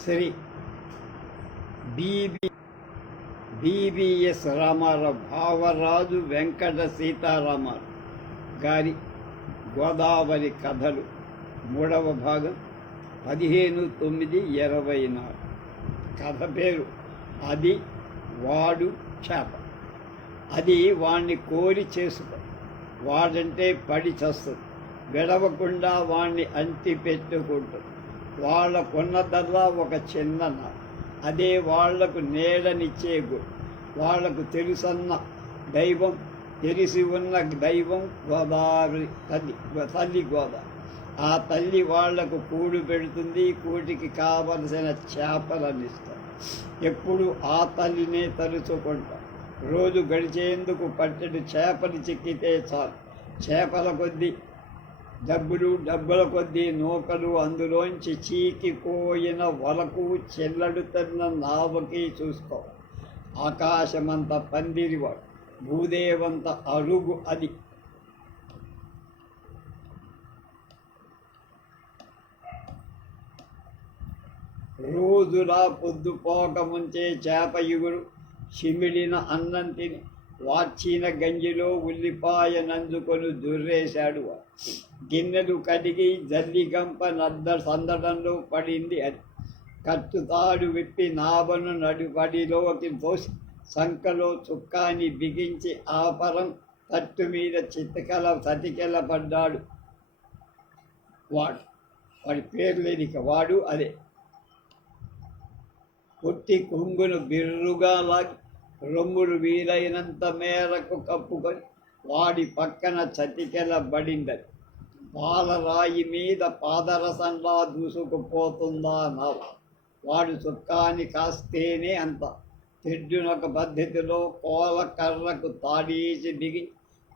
Shri BBS Ramarao Bhavaraju Venkata Sitarama Rao గారి గోదావరి కథలు 3వ భాగం 15/9/24. కథ పేరు అది వాడు చేప. అది వాణ్ణి కోరి చేసుకో, వాడంటే పడి చస్తుంది, విడవకుండా వాణ్ణి అంటి పెట్టుకుంటుంది. వాళ్ళకున్నదల్లా ఒక చిన్న అదే వాళ్లకు నీడనిచ్చే గుడి. వాళ్లకు తెలిసి ఉన్న దైవం గోదావరి తల్లి గోదావరి. ఆ తల్లి వాళ్లకు కూడు పెడుతుంది, కూటికి కావలసిన చేపలనిస్తారు. ఎప్పుడు ఆ తల్లినే తలుచుకుంటాం. రోజు గడిచేందుకు పట్టెడు చేపలు చిక్కితే చాలు. చేపల కొద్దీ డబ్బుల కొద్దీ నూకలు, అందులోంచి చీకిపోయిన వలకు చెల్లడుతున్న నావకి చూసుకో. ఆకాశమంత పందిరివాడు, భూదేవంత అరుగు అది. రోజులా పొద్దుపోక ముంచే చేప ఇగురు, చిమిడిన అన్నం తిని వార్చిన గంజిలో ఉల్లిపాయ నంజుకొని దుర్రేశాడు. గిన్నెలు కడిగి జల్లిగంప సందడంలో పడింది అది. కట్టుతాడు విప్పి నావను నడుపడిలోకి తోసి సంకలో చుక్కాని బిగించి ఆపరం తట్టు మీద తతికెల పడ్డాడు. వాడి పేరు లేనిక వాడు అదే. పొట్టి కొంగును బిర్రుగా లాగి రొమ్ములు వీలైనంత మేరకు కప్పుకొని వాడి పక్కన చతికెలబడిందని. పాలరాయి మీద పాదరసంలా దూసుకుపోతుందా నావ. వాడు చుక్కాని కాస్తేనే అంత. తెడ్డునొక పద్ధతిలో కోల కర్రకు తాడీసి దిగి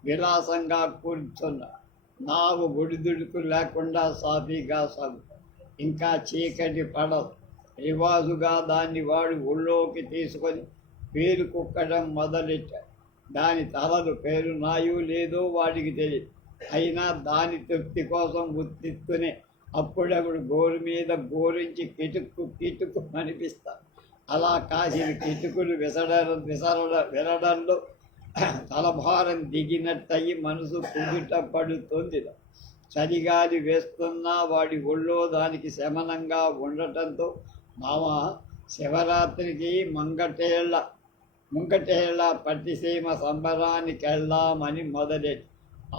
విలాసంగా కూర్చున్న నావ ఒడిదుడుకు లేకుండా సాఫీగా సాగు. ఇంకా చీకటి పడదు. రివాజుగా దాన్ని వాడు ఒళ్ళోకి తీసుకొని పేరు కుక్కడం మొదలెట్టాడు. దాని తలలు పేరున్నాయో లేదో వాడికి తెలియదు. అయినా దాని తృప్తి కోసం ఉత్తిత్తునే అప్పుడప్పుడు గోరు మీద గోరించి కిటుకు అనిపిస్తాడు. అలా కాసిన కిటుకులు విసరడంలో తలభారం దిగినట్టయి మనసు కుదుట పడుతుంది. చలిగాలి వేస్తున్నా వాడి ఒళ్ళో దానికి శమనంగా ఉండటంతో మామ శివరాత్రికి ముంకటేళ్ల పట్టిసీమ సంబరానికి వెళ్దామని మొదలెట్టి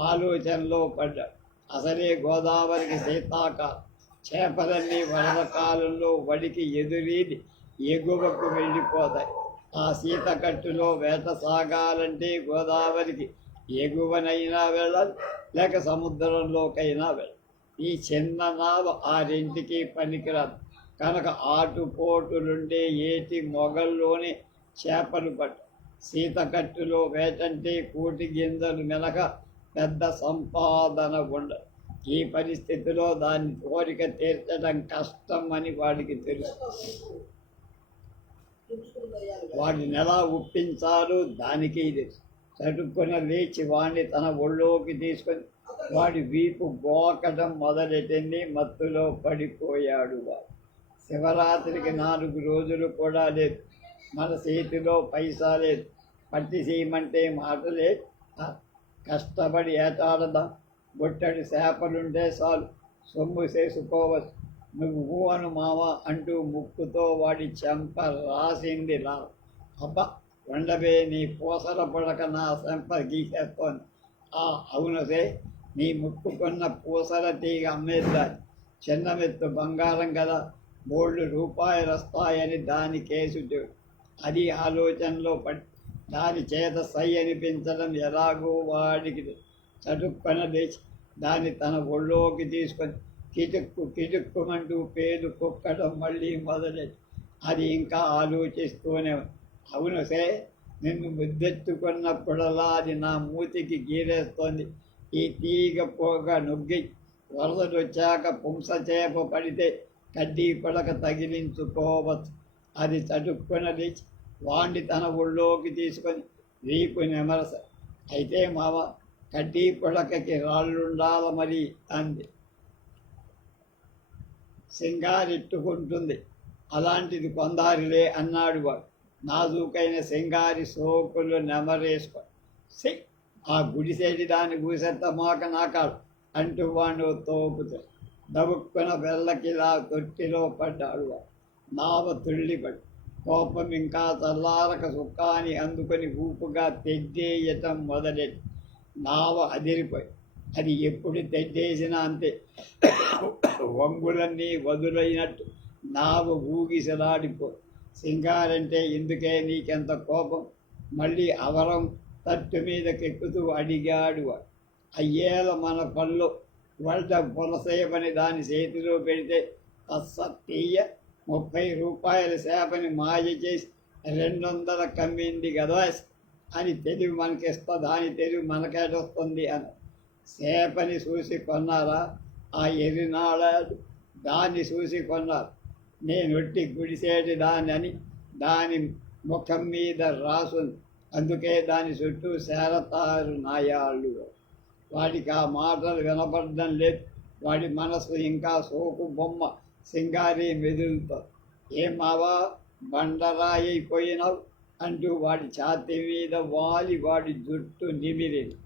ఆలోచనలో పడ్డాడు. అసలే గోదావరికి శీతాకాలం. చేపలన్నీ వరద కాలంలో వడికి ఎదురీది ఎగువకు వెళ్ళిపోతాయి. ఆ శీతకట్టులో వేట సాగాలంటే గోదావరికి ఎగువనైనా వెళ్ళాలి, లేక సముద్రంలోకైనా వెళ్ళాలి. ఈ చిన్న నావ ఆ రెంటికి పనికిరాదు కనుక ఆటుపోటులుండే ఏటి మొగల్లోనే చేపలు పట్ట. శీతకట్టులో వేటంటే కూటి గింజలు మెనక పెద్ద సంపాదన ఉండదు. ఈ పరిస్థితిలో దాని కోరిక తీర్చడం కష్టం అని వాడికి తెలుసు. వాడిని ఎలా ఒప్పించాలో దానికి తెలుసు. చటుక్కున లేచి వాడిని తన ఒళ్ళోకి తీసుకొని వాడి వీపు గోకటం మొదలెట్టింది. మత్తులో పడిపోయాడు వాడు. శివరాత్రికి 4 రోజులు కూడా లేదు. మన చేతిలో పైసా లేదు. పట్టిసీమంటే మాట లేదు. కష్టపడి ఏటాడదాం. బొట్టడి చేపలుంటే చాలు, సొమ్ము చేసుకోవచ్చు. నువ్వు అను మామ అంటూ ముక్కుతో వాడి చెంప రాసింది లా. అబ్బా ఉండవే, నీ పూసల పుడక నా చెంప గీసేస్తోంది. అవునసే, నీ ముక్కుకున్న పూసల తీగ అమ్మేద్దాని. చిన్న మెత్తు బంగారం కదా, 3 రూపాయలు వస్తాయని దాని కేసు. అది ఆలోచనలో పడి దాని చేత సై అనిపించడం ఎలాగో వాడికి చటుక్కన లేచి దాన్ని తన ఒళ్ళోకి తీసుకొని కిటుక్కుమంటూ పేరు కుక్కడం మళ్ళీ మొదలెట్టి అది ఇంకా ఆలోచిస్తూనే ఉంది. అవును సే, నిన్ను ముద్దెత్తుకున్నప్పుడల్లా అది నా మూతికి గీరేస్తోంది. ఈ తీగ పోగ నొగ్గి వరదలు వచ్చాక పుంస చేప పడితే కడ్డీ పడక తగిలించుకోవచ్చు. అది చటుక్కున లేచి వాణ్ణి తన ఒళ్ళోకి తీసుకొని వీపు నెమరస. అయితే మావ, కడ్డీ పుడకకి రాళ్ళుండాల మరి అంది. సింగారెట్టుకుంటుంది. అలాంటిది కొందారిలే అన్నాడు వాడు. నాజూకైన సింగారి సోకులు నెమరేసుకో సి ఆ గుడిసేటి దాని గూసెత్త మాక నాకాడు అంటూ వాడు తోపుతాడు. దబుక్కున వెళ్ళకిలా తొట్టిలో పడ్డాడు వాడు. నావ తుళ్ళిపడి కోపం ఇంకా చల్లారక సుఖాన్ని అందుకొని ఊపుగా తెడ్డేయటం మొదలెట్టి నావ అదిరిపోయి అది ఎప్పుడు తెడ్డేసినా అంతే. వంగులన్నీ వదులైనట్టు నావ ఊగిసలాడిపో. సింగారంటే ఎందుకే నీకెంత కోపం? మళ్ళీ అవరం తట్టు మీదకెక్కుతూ అడిగాడు. అయ్యేల మన పళ్ళు వడ్డ పొలసేపని దాని చేతిలో పెడితే తీయ 30 రూపాయల చేపని మాయ చేసి 200 కమ్మింది కదా అని తెలివి మనకిస్తా, దాని తెలివి మనకేటొస్తుంది అని. చేపని చూసి కొన్నారా? ఆ ఎరినాళాలు దాన్ని చూసి కొన్నారు. నేనొట్టి గుడిసేటి దాన్ని అని దాని ముఖం మీద రాసుంది. అందుకే దాని చుట్టూ చేరతారు నాయాళ్ళు. వాడికి ఆ మాటలు వినపడడం లేదు. వాడి మనసు ఇంకా సోకు బొమ్మ సింగారి మెదులుతో. ఏమావా బండరాయి అయిపోయినావు అంటూ వాడి ఛాతీ మీద వాలి వాడి జుట్టు నిమిరింది.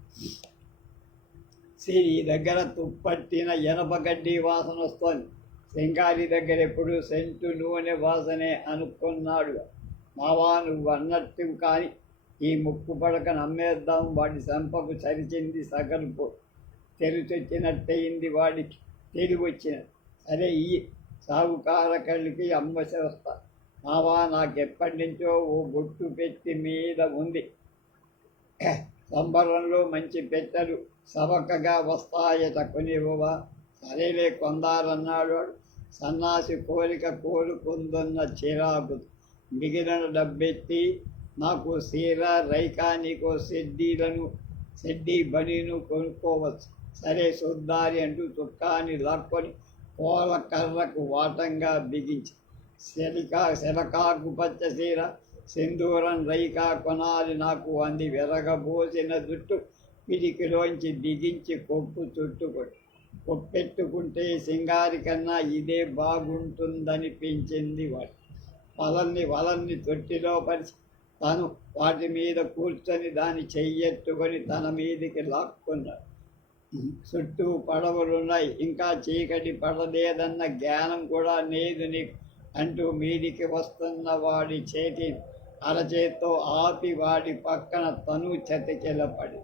సిరి దగ్గర తుప్పట్టిన ఎనపగడ్డి వాసన వస్తోంది. సింగారి దగ్గర ఎప్పుడు సెంటు నూనె వాసనే అనుకున్నాడు. మావా నువ్వు అన్నట్టు కానీ ఈ ముక్కు పడక నమ్మేద్దాం. వాడి సంపకు సరిచింది సగలుపు తెరుచొచ్చినట్టయింది. వాడికి తెలివి వచ్చినది. సరే ఈ సాగుకార కళ్ళకి అమ్మ చేస్తా. మావా నాకెప్పటి నుంచో ఓ బొట్టు పెట్టి మీద ఉంది. సంబరంలో మంచి పెట్టెలు సవకగా వస్తాయట, కొనివ్వవా? సరేలే కొందారన్నాడు. సన్నాసి కోరిక కోరుకుందున్న చిరాకు మిగిలిన డబ్బెత్తి నాకు సీర రైకా నీకో సెడ్డీ బనీను కొనుక్కోవచ్చు. సరే చూద్దారి అంటూ చుక్కాని లాక్కొని పూల కర్రకు వాటంగా బిగించి శెలకాకు పచ్చ సీర సింధూరం రైకా కొనాలి నాకు అంది. విరగబోసిన జుట్టు పిడికిలోంచి బిగించి కొప్పు చుట్టుకొని కొప్పెట్టుకుంటే సింగారి కన్నా ఇదే బాగుంటుందనిపించింది. వలన్ని తొట్టిలో పరిచి తను వాటి మీద కూర్చొని దాన్ని చెయ్యెట్టుకొని తన మీదికి లాక్కున్నాడు. చుట్టూ పడవలున్నాయి, ఇంకా చీకటి పడలేదన్న జ్ఞానం కూడా లేదు నీకు అంటూ మీదికి వస్తున్న వాడి చేతిని అరచేత్తో ఆపి వాడి పక్కన తను చతికిలపడి.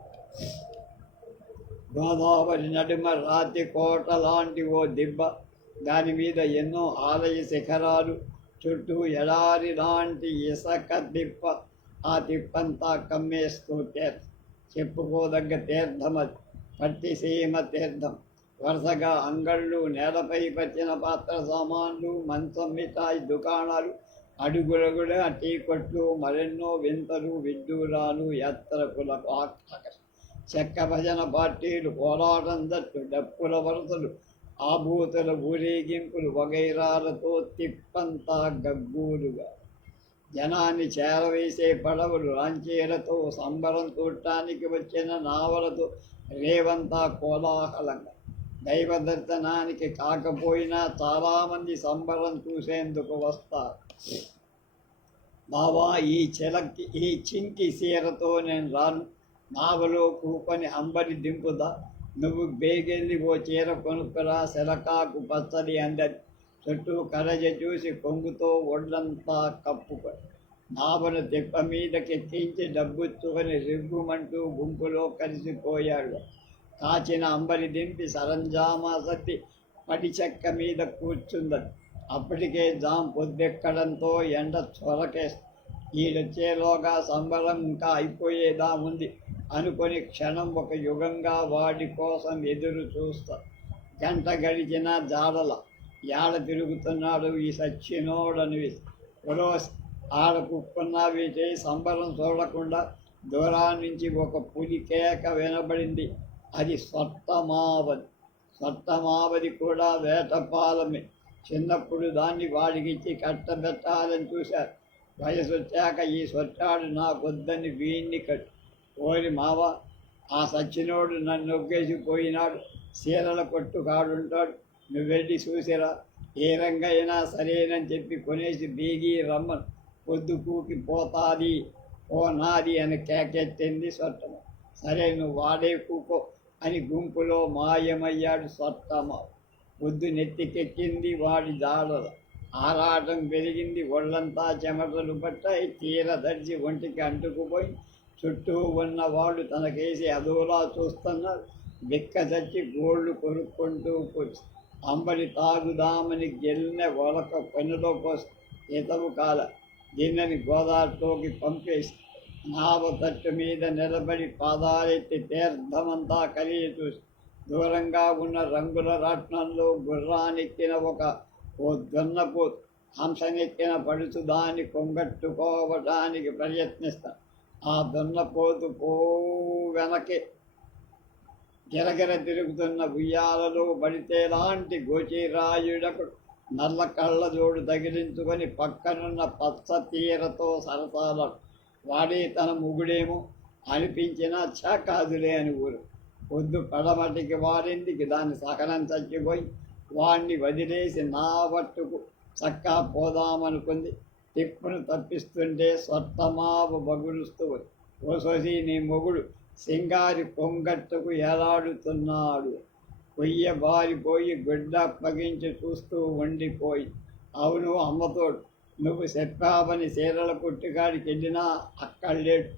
గోదావరి నడుమ రాతి కోట లాంటి ఓ దిబ్బ, దాని మీద ఎన్నో ఆలయ శిఖరాలు, చుట్టూ ఎడారి లాంటి ఇసక తిప్ప. ఆ తిప్పంతా కమ్మేస్తూ చెప్పుకోదగ్గ తీర్థమది, పట్టిసీమ తీర్థం. వరుసగా అంగళ్ళు, నేలపై పరిచిన పాత్ర సామాన్లు, మంచం మిఠాయి దుకాణాలు, అడుగులగుడ టీ కొట్లు, మరెన్నో వింతలు, విడ్డూరాలు, యాత్రకులకు ఆకర్షణ. చెక్క భజన పార్టీలు, పోరాటం జట్టు, డప్పుల వరుసలు, ఆభూతుల ఊరేగింపులు వగైరాలతో తిప్పంతా గగ్గూలుగా. జనాన్ని చేరవేసే పడవలు, లాంచీలతో, సంబరం చూడటానికి వచ్చిన నావలతో రేవంతా కోలాహలంగా. దైవ దర్శనానికి కాకపోయినా చాలామంది సంబరం చూసేందుకు వస్తారు. బావా ఈ చింకి సీరతో నేను రాను, నావలో కూకొని అంబరి దింపుదా, నువ్వు బేగెళ్ళి ఓ చీర కొనుక్కురా, శెలకాకు పచ్చడి అందది. చుట్టూ కరజ చూసి కొంగుతో ఒళ్ళంతా కప్పుకొని నావను తెప్ప మీదకెక్కించి డబ్బుచ్చుకొని రిగ్గుమంటూ గుంపులో కలిసిపోయాడు. కాచిన అంబలి దింపి సరంజామా సత్తి పడి చెక్క మీద కూర్చుందని. అప్పటికే జాం పొద్దెక్కడంతో ఎండ చొరకేస్తుంది. ఈడొచ్చేలోగా సంబరం ఇంకా అయిపోయేదా ఉంది అనుకొని క్షణం ఒక యుగంగా వాడి కోసం ఎదురు చూస్తా. గంట గడిచిన జాడల ఏడ తిరుగుతున్నాడు ఈ సచ్చినోడనివి. పురోస్ ఆడ కుక్కున్నా వీటి సంబరం చూడకుండా దూరాన్నించి ఒక పులి కేక వినబడింది. అది స్వట్టమావది కూడా వేటపాలమే. చిన్నప్పుడు దాన్ని వాడికిచ్చి కట్టబెట్టాలని చూశారు. వయసు వచ్చాక ఈ సొట్టాడు నాకొద్దని వీణ్ణి కట్టు. ఓరి మావ, ఆ సచ్చినోడు నన్ను నొగ్గేసిపోయినాడు, చీరల కొట్టు కాడుంటాడు, నువ్వెళ్ళి చూసిరా ఏ రంగైనా సరేనని చెప్పి కొనేసి బీగి రమ్మను, పొద్దు కూకి పోతాది పోనాది అని కేకెత్తింది స్వట్టమ. సరే నువ్వు వాడే కూకో అని గుంపులో మాయమయ్యాడు స్వట్టమ. పొద్దు నెత్తికెక్కింది వాడి జాడల, ఆరాటం పెరిగింది, ఒళ్ళంతా చెమటలు పట్టాయి, తీర దర్జి ఒంటికి అంటుకుపోయి చుట్టూ ఉన్నవాళ్ళు తనకేసి అదోలా చూస్తున్నారు. బిక్క చచ్చి గోళ్ళు కొనుక్కుంటూ కూర్చు అంబడి తాగుదామని గెలిన ఒలక పనులో కోసం ఇతవు కాల గిన్నెని గోదావరిలోకి పంపేసి నావ తట్టు మీద నిలబడి పాదాలెత్తి తీర్థమంతా కలిగి చూసి దూరంగా ఉన్న రంగుల రాట్నంలో గుర్రానెక్కిన ఓ దున్నపు హంసనెక్కిన పడుచు దాన్ని కొంగట్టుకోవటానికి ప్రయత్నిస్తాను. ఆ దున్నపోతు వెనకే గిరగిర తిరుగుతున్న ఉయ్యాలలో పడితేలాంటి గోచిరాయుడకుడు నల్ల కళ్ళజోడు తగిలించుకొని పక్కనున్న పచ్చ తీరతో సరసాలడు. వాడే తన ముగుడేమో అనిపించినా ఛా కాదులే అని ఊరు. పొద్దు పడమటికి వారిందికి దాని సకలం చచ్చిపోయి వాణ్ణి వదిలేసి నా పట్టుకు చక్కా పోదామనుకుంది. తిప్పును తప్పిస్తుంటే స్వట్టమావ బగులుస్తూ ఓ సొసి నీ మొగుడు సింగారి కొంగట్టుకు ఎలాడుతున్నాడు. కొయ్య బారిపోయి గుడ్డ పగించి చూస్తూ వండిపోయి, అవును అమ్మతోడు, నువ్వు చెప్పావని చీరల పుట్టికాడికి వెళ్ళినా అక్కడ లేడు.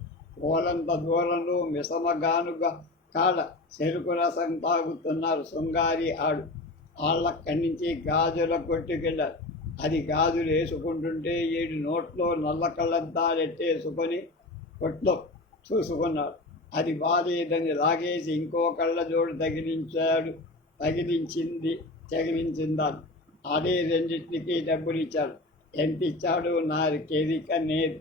ఓలంత దూరంలో మిసమగానుగా కాడ చెరుకు రసం తాగుతున్నారు శృంగారి ఆడు. వాళ్ళక్కడి నుంచి గాజుల కొట్టుకెళ్ళారు. అది గాజులు వేసుకుంటుంటే 7 నోట్లో నల్ల కళ్ళద్దాలెట్టేసుకొని కొట్లో చూసుకున్నాడు. అది బాధేదని లాగేసి ఇంకో కళ్ళజోడు తగిలించిందాను. అదే రెండింటికి డబ్బులు ఇచ్చాడు. ఎంత ఇచ్చాడు? నారికెరిక నేర్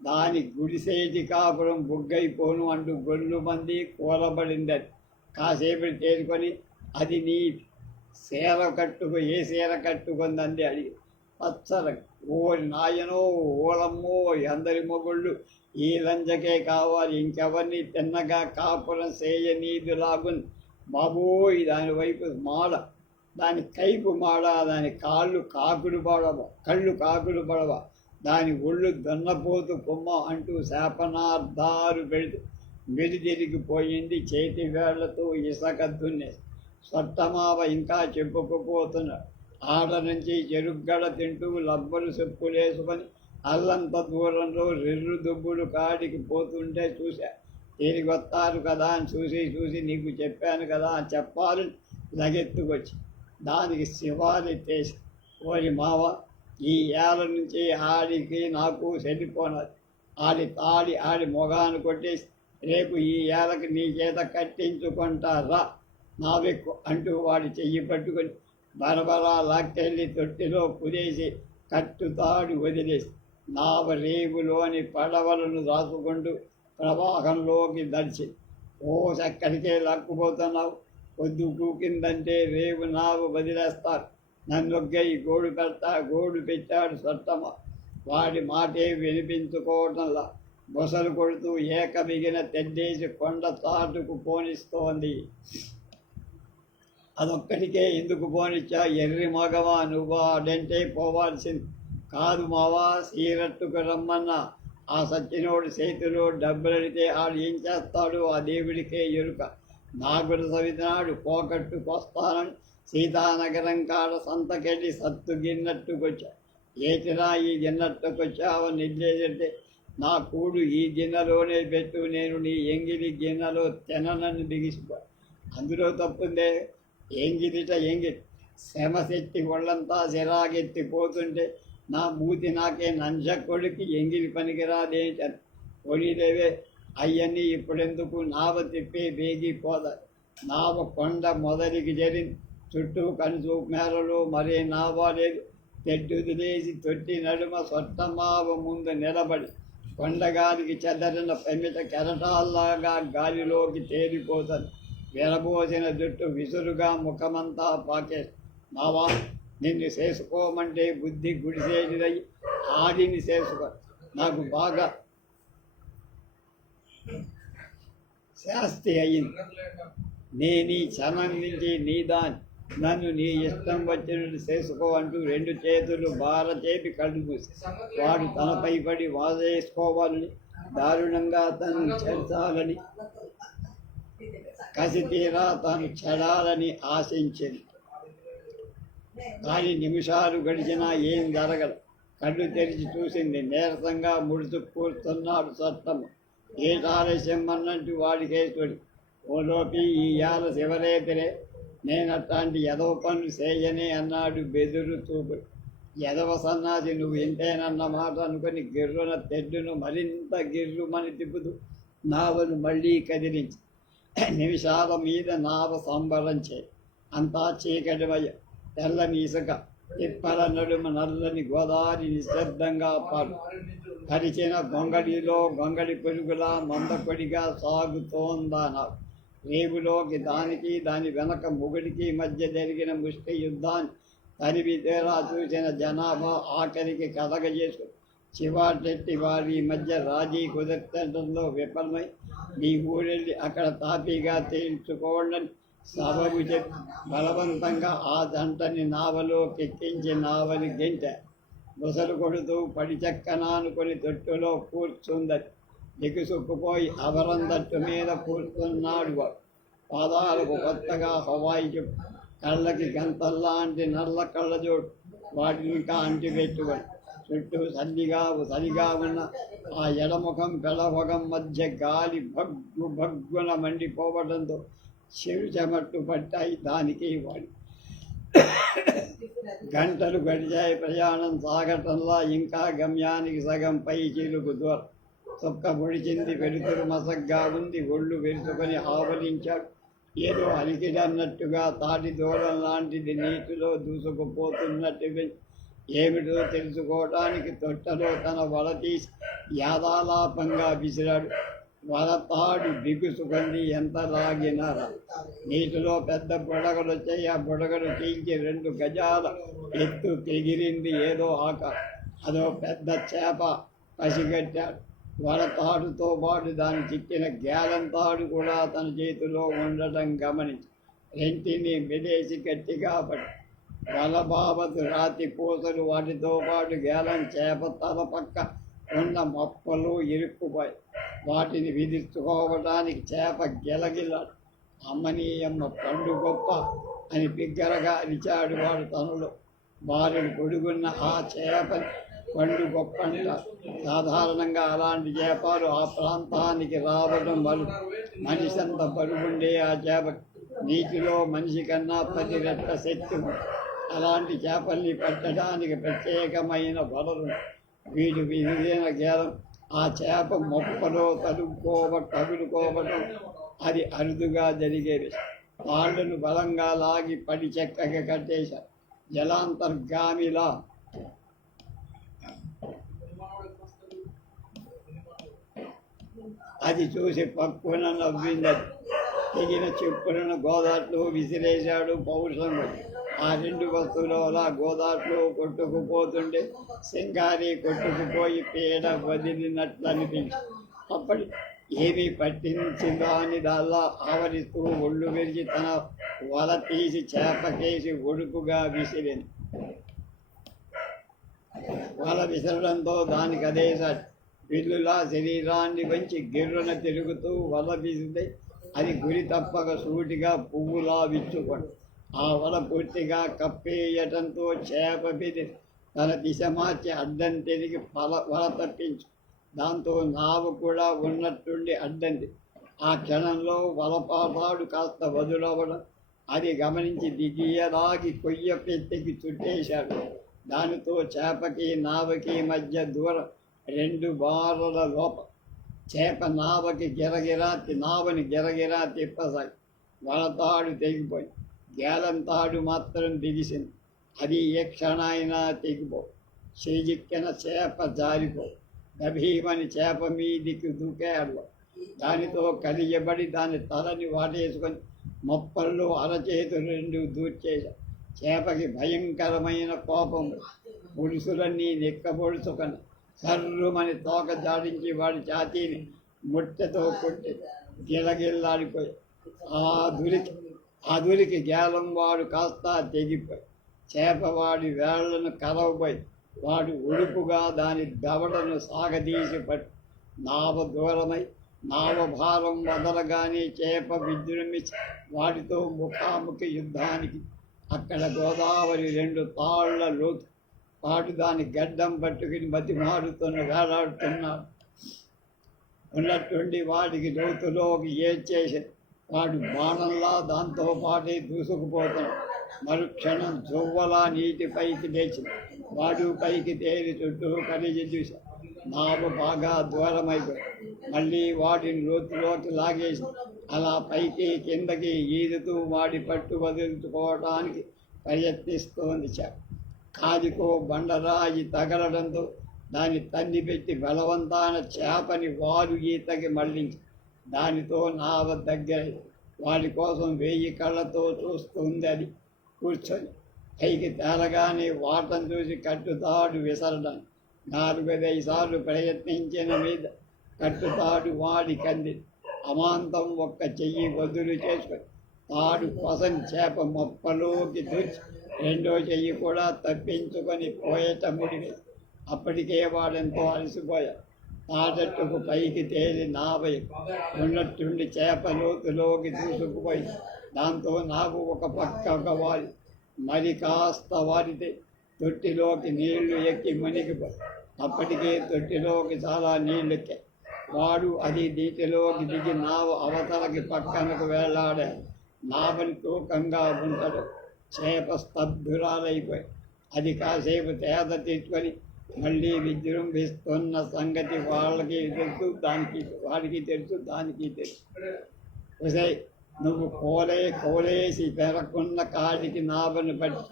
దాని గుడిసేటి కాపురం బుగ్గైపోను అంటూ గొల్లు మంది కూలబడింది. అది కాసేపటి తేరుకొని అది నీ చీర కట్టుకు ఏ చీర కట్టుకుందంది అడిగి. పచ్చర ఓరి నాయనో ఓలమ్మో, అందరి మొగుళ్ళు ఈ లంజకే కావాలి, ఇంకెవరిని తిన్నగా కాపురం చేయనీదులాగుంది బాబోయ్. దాని వైపు మాడ, దాని కైపు మాడ, దాని కళ్ళు కాకులు పడవ, దాని ఒళ్ళు దన్నపోతు కొమ్మ అంటూ శాపనార్థాలు పెడుతూ మెలితిరిగిపోయింది. చేతి వేళ్లతో ఇసక దున్నేసి స్వట్టమావ ఇంకా చెప్పుకుపోతున్నాడు. ఆడ నుంచి చెరుగ్గడ తింటూ లబ్బలు చెప్పులేసుకొని అల్లంత దూరంలో రెర్రు దుబ్బులు కాడికి పోతుంటే చూశా. తిరిగి వస్తారు కదా అని చూసి నీకు చెప్పాను కదా అని చెప్పాలని లగెత్తుకొచ్చి దానికి శివాలెత్తేసి, ఓరి మావ, ఈ ఏళ్ళ నుంచి ఆడికి నాకు చెల్లిపోనది. ఆడి మొగాను కొట్టేసి రేపు ఈ ఏళ్ళకి నీ చేత కట్టించుకుంటారా నా వెక్కు అంటూ వాడి చెయ్యి పట్టుకొని బరబరా లాక్కెళ్ళి తొట్టిలో కుదేసి కట్టుతాడు వదిలేసి నావ రేవులోని పడవలను దాచుకుంటూ ప్రవాహంలోకి దర్చి ఓ చక్కడికే లాక్కుపోతున్నావు. పొద్దు కూకిందంటే రేవు నావు వదిలేస్తారు. నన్నొగ్గై గోడు పెట్టాడు స్వట్టమ. వాడి మాటే వినిపించుకోవటంలా బొసలు కొడుతూ ఏకమిగిన తెడ్డేసి కొండ చాటుకు పోనిస్తోంది. అదొక్కటికే ఎందుకు పోనిచ్చా? ఎర్రి మగవా నువ్వు అడంటే పోవాల్సింది కాదు మావా. సీరట్టుకు రమ్మన్నా ఆ సచ్చినోడు చేతిలో డబ్బులడితే ఆడు ఏం చేస్తాడు ఆ దేవుడికే ఎరుక. నాగుల సవితనాడు పోకట్టుకొస్తానని సీతానగరం కాడ సంతకెళ్ళి సత్తు గిన్నట్టుకొచ్చా. ఏటిరా ఈ గిన్నట్టుకొచ్చావని నిల్లేదంటే నా కూడు ఈ గిన్నెలోనే పెట్టు, నేను నీ ఎంగిలి గిన్నెలో తిననని బిగిసిపో. అందులో తప్పుందే. ఎంగిలిట శ్రమ శక్తి ఒళ్ళంతా సిరాగెత్తిపోతుంటే నా మూతి నాకే నంజ కొడుకి ఎంగిలి పనికిరాదేంటని పొడిలేవే అయ్యన్నీ ఇప్పుడెందుకు నావ తిప్పి వేగిపోదా. నావ కొండ మొదలికి జరిగింది. చుట్టూ కనుచూ మేరలో మరే నావ లేదు. తెడ్డుదిలేసి తొట్టి నడుమ స్వట్టమావ ముందు నిలబడి కొండగాలికి చెదరిన పెమిట కెరటాల్లాగా గాలిలోకి తేలిపోతుంది. విరబోసిన జుట్టు విసురుగా ముఖమంతా పాకేసి మావా, నిన్ను చేసుకోమంటే బుద్ధి గుడిసేటిదై ఆడిని చేసుకో. నాకు బాగా శాస్తి అయింది. నేనీ క్షణం నుంచి నీ దాన్ని నన్ను నీ ఇష్టం వచ్చినట్టు చేసుకో అంటూ రెండు చేతులు చేపి కళ్ళు మూసి వాడు తనపై పడి వాదేసుకోవాలని దారుణంగా తనను చెరచాలని కసి తీరా తాను చెడాలని ఆశించింది. కానీ నిమిషాలు గడిచినా ఏం జరగదు. కళ్ళు తెరిచి చూసింది. నీరసంగా ముడుచు కూర్చున్నాడు సత్తమ్మ. ఏ ఆలస్యం అన్నట్టు వాడికేసుడు. ఓలోపి ఈ యాల శివరేతిరే, నేనట్లాంటి ఎదవ పనులు చేయనే అన్నాడు బెదురు చూపుడు. ఎదవ సన్నాసి నువ్వు ఇంతేనన్న మాట అనుకుని గిర్రున తెడ్డును మరింత గిర్రుమని తిప్పుతూ నావను మళ్ళీ కదిలించి నిమిషాల మీద నావ సంబరంచే. అంతా చీకటిమయ. తెల్లని ఇసుక, తిప్పల నడుమ నల్లని గోదావరి నిశ్శబ్దంగా పాడు. పరిచిన గొంగడిలో గొంగడి పురుగులా మందకొడిగా సాగుతోందన్నారు. రేవులోకి దానికి దాని వెనక ముగుడికి మధ్య జరిగిన ముష్టి యుద్ధాన్ని తరివి తేరా చూసిన జనాభా ఆఖరికి కలగజేసు చివాటెట్టి వారి మధ్య రాజీ కుదర్చడంలో విఫలమై మీ ఊరెళ్ళి అక్కడ తాపీగా తేల్చుకోవాలని సబబు చెప్పి బలవంతంగా ఆ జంటని నావలోకి ఎక్కించి నావని గెంట ముసలు కొడుతూ పడి చెక్కనానుకొని తొట్టులో కూర్చుందని దిగుసుక్కుపోయి అవరందట్టు మీద కూర్చున్నాడు. పాదాలకు కొత్తగా హవాయి చెప్పు, కళ్ళకి గంతల్లాంటి నల్ల కళ్ళజోడు వాటిని ఇంకా అంటిపెట్టుకొని చుట్టూ సరిగా ఉన్న ఆ ఎడముఖం పెడముఖం మధ్య గాలి భగ్గున మండిపోవడంతో చెవి చెమట్టు పట్టాయి దానికి వాడి. గంటలు గడిచాయి. ప్రయాణం సాగటంలా ఇంకా గమ్యానికి సగం పై చిలుకు దూరం. చొక్క పొడిచింది. వెలుతురు మసగ్గా ఉంది. ఒళ్ళు వెలుసుకొని ఆవలించాడు. ఏదో అలికిడన్నట్టుగా తాటి దూరం లాంటిది నీటిలో దూసుకుపోతున్నట్టు ఏమిటో తెలుసుకోవడానికి తొట్టలో తన వల తీసి యాదాలాపంగా విసిరాడు. వలతాడు బిగుసుకొని ఎంత లాగినారా. నీటిలో పెద్ద బుడగలు వచ్చాయి. ఆ బుడగలు చీల్చి 2 గజాల ఎత్తు తెగిరింది ఏదో ఆకారం. అదో పెద్ద చేప పసిగట్టాడు. వలతాడుతో పాటు దాని చిక్కిన గ్యాలంతాడు కూడా తన చేతిలో ఉండటం గమనించి రెంటిని మెదేసి గట్టిగా పడి వలబాబతు రాతి పూసలు వాటితో పాటు గేలం చేప తల పక్క ఉన్న మొప్పలు ఇరుక్కుపోయి వాటిని విధించుకోవడానికి చేప గెలగిల్లాడు. అమ్మనీయమ్మ పండు గొప్ప అని బిగ్గరగా అరిచాడు వాడు తనలో. బాలుడు పొడుగున్న ఆ చేపని పండు గొప్ప అంటారు. సాధారణంగా అలాంటి చేపలు ఆ ప్రాంతానికి రావడం మనిషి అంత బరువుండే ఆ చేప నీటిలో మనిషి కన్నా 10 రెట్ల శక్తి ఉంది. అలాంటి చేపల్ని పట్టడానికి ప్రత్యేకమైన వలలు. వీడు విధిన గేలం ఆ చేప మొప్పలో తగులుకోవటం అది అరుదుగా జరిగేది. వాళ్ళను బలంగా లాగి పడి చెక్కగా కట్టేశారు. జలాంతర్గామిలా అది చూసి పక్కున నవ్విందది. తెగిన చెప్పులను గోదాట్లో విసిరేశాడు పౌరుషంగా. ఆ 2 వస్తువులు అలా గోదాట్లో కొట్టుకుపోతుండే సింగారి కొట్టుకుపోయి పేడ వదిలినట్లు అనిపించి అప్పటి ఏమీ పట్టించిందా అని దాల్లా ఆవరిస్తూ ఒళ్ళు విరిచి తన వల తీసి చేపకేసి ఒడుపుగా విసిరింది. వల విసరడంతో దానికి అదేసాడు. విల్లులా శరీరాన్ని వంచి గిర్రున తిరుగుతూ వల విసిరితే అది గురి తప్పక సూటిగా పువ్వులా విచ్చుకోండి. ఆ వల పూర్తిగా కప్పేయటంతో చేప బెదిరి తన దిశ మార్చి అడ్డం తిరిగి వల తప్పించు. దాంతో నావ కూడా ఉన్నట్టుండి అడ్డంది. ఆ క్షణంలో వలపాతాడు కాస్త వదులవడం అది గమనించి దిగియలాగి కొయ్య పెట్టెకి చుట్టేశాడు. దానితో చేపకి నావకి మధ్య దూరం 2 బారల లోపం. చేప నావని గిరగిరా తిప్పసాగి వలతాడు తెగిపోయింది. గేలంతాడు మాత్రం దిగిసింది. అది ఏ క్షణమైనా తెగిపో. చేజిక్కిన చేప జారిపో. గభీమని చేప మీదికి దూకాడు. దానితో కలియబడి దాని తలని వాటేసుకొని మొప్పల్లో అరచేతులు 2 దూర్చేశాడు. చేపకి భయంకరమైన కోపం. పులుసులన్నీ నెక్కబొడుచుకొని సర్రుమని తోక జాడించి వాడి ఛాతీని ముట్టెతో కొట్టి గిలగిల్లాడిపోయి ఆ దురికి అదురికి గేలం వాడు కాస్త తెగిపోయి చేపవాడి వేళ్లను కలవబోయి వాడు ఉడుపుగా దాని దవడను సాగదీసి పట్టు నావ దూరమై నావ భారం వదలగానే చేప విజృంభించి వాడితో ముఖాముఖి యుద్ధానికి అక్కడ గోదావరి 2 తాళ్ల లోతు వాడు దాని గడ్డం పట్టుకుని బతిమాడుతున్న వేలాడుతున్నాడు. ఉన్నట్టుండి వాడికి లోతులోకి ఏడ్చేసి వాడు బాణంలా దాంతో పాటే దూసుకుపోతాడు. మరుక్షణం జువ్వలా నీటి పైకి లేచి వాడు పైకి తేలి చుట్టూ కలిసి చూసి నావ బాగా దూరమైపోయి మళ్ళీ వాడిని లోతులోకి లాగేసి అలా పైకి కిందకి ఈదుతూ వాడి పట్టు వదులుకోవడానికి ప్రయత్నిస్తోంది చేప. కాలికో బండరాయి తగలడంతో దాన్ని తన్ని పెట్టి బలవంతాన చేపని వారు ఈతకి మళ్ళించి దానితో నావ దగ్గర వాడి కోసం 1000 కళ్ళతో చూస్తుంది. అది కూర్చొని పైకి తేలగానే వాటం చూసి కట్టుతాడు విసరడానికి 4-5 సార్లు ప్రయత్నించిన మీద కట్టుతాడు వాడి కంది అమాంతం ఒక్క చెయ్యి వదులు చేసుకొని తాడు కొసని చేప మొప్పలోకి దూచి 2వ చెయ్యి కూడా తప్పించుకొని పోయేట ముడివేసి అప్పటికే వాడెంతో అలసిపోయాడు. తాటట్టుకు పైకి తేలి నావై ఉన్నట్టుండి చేప లోతులోకి దూసుకుపోయి దాంతో నాకు ఒక పక్క వాలి మరి కాస్త వాడితే తొట్టిలోకి నీళ్లు ఎక్కి మునిగిపోయి అప్పటికే తొట్టిలోకి చాలా నీళ్ళెక్కాయి. వాడు అది నీటిలోకి దిగి నావ అవతలకి పక్కనకు వేలాడాడు. నావని తూకంగా ఉంటాడు. చేప స్తబ్దురాలైపోయి అది కాసేపు తేద తీసుకొని మళ్ళీ విజృంభిస్తున్న సంగతి వాళ్ళకి తెలుసు, వాడికి తెలుసు, దానికి తెలుసు. ఉసై నువ్వు కోలేసి పెరకున్న కాడికి నావను పట్టి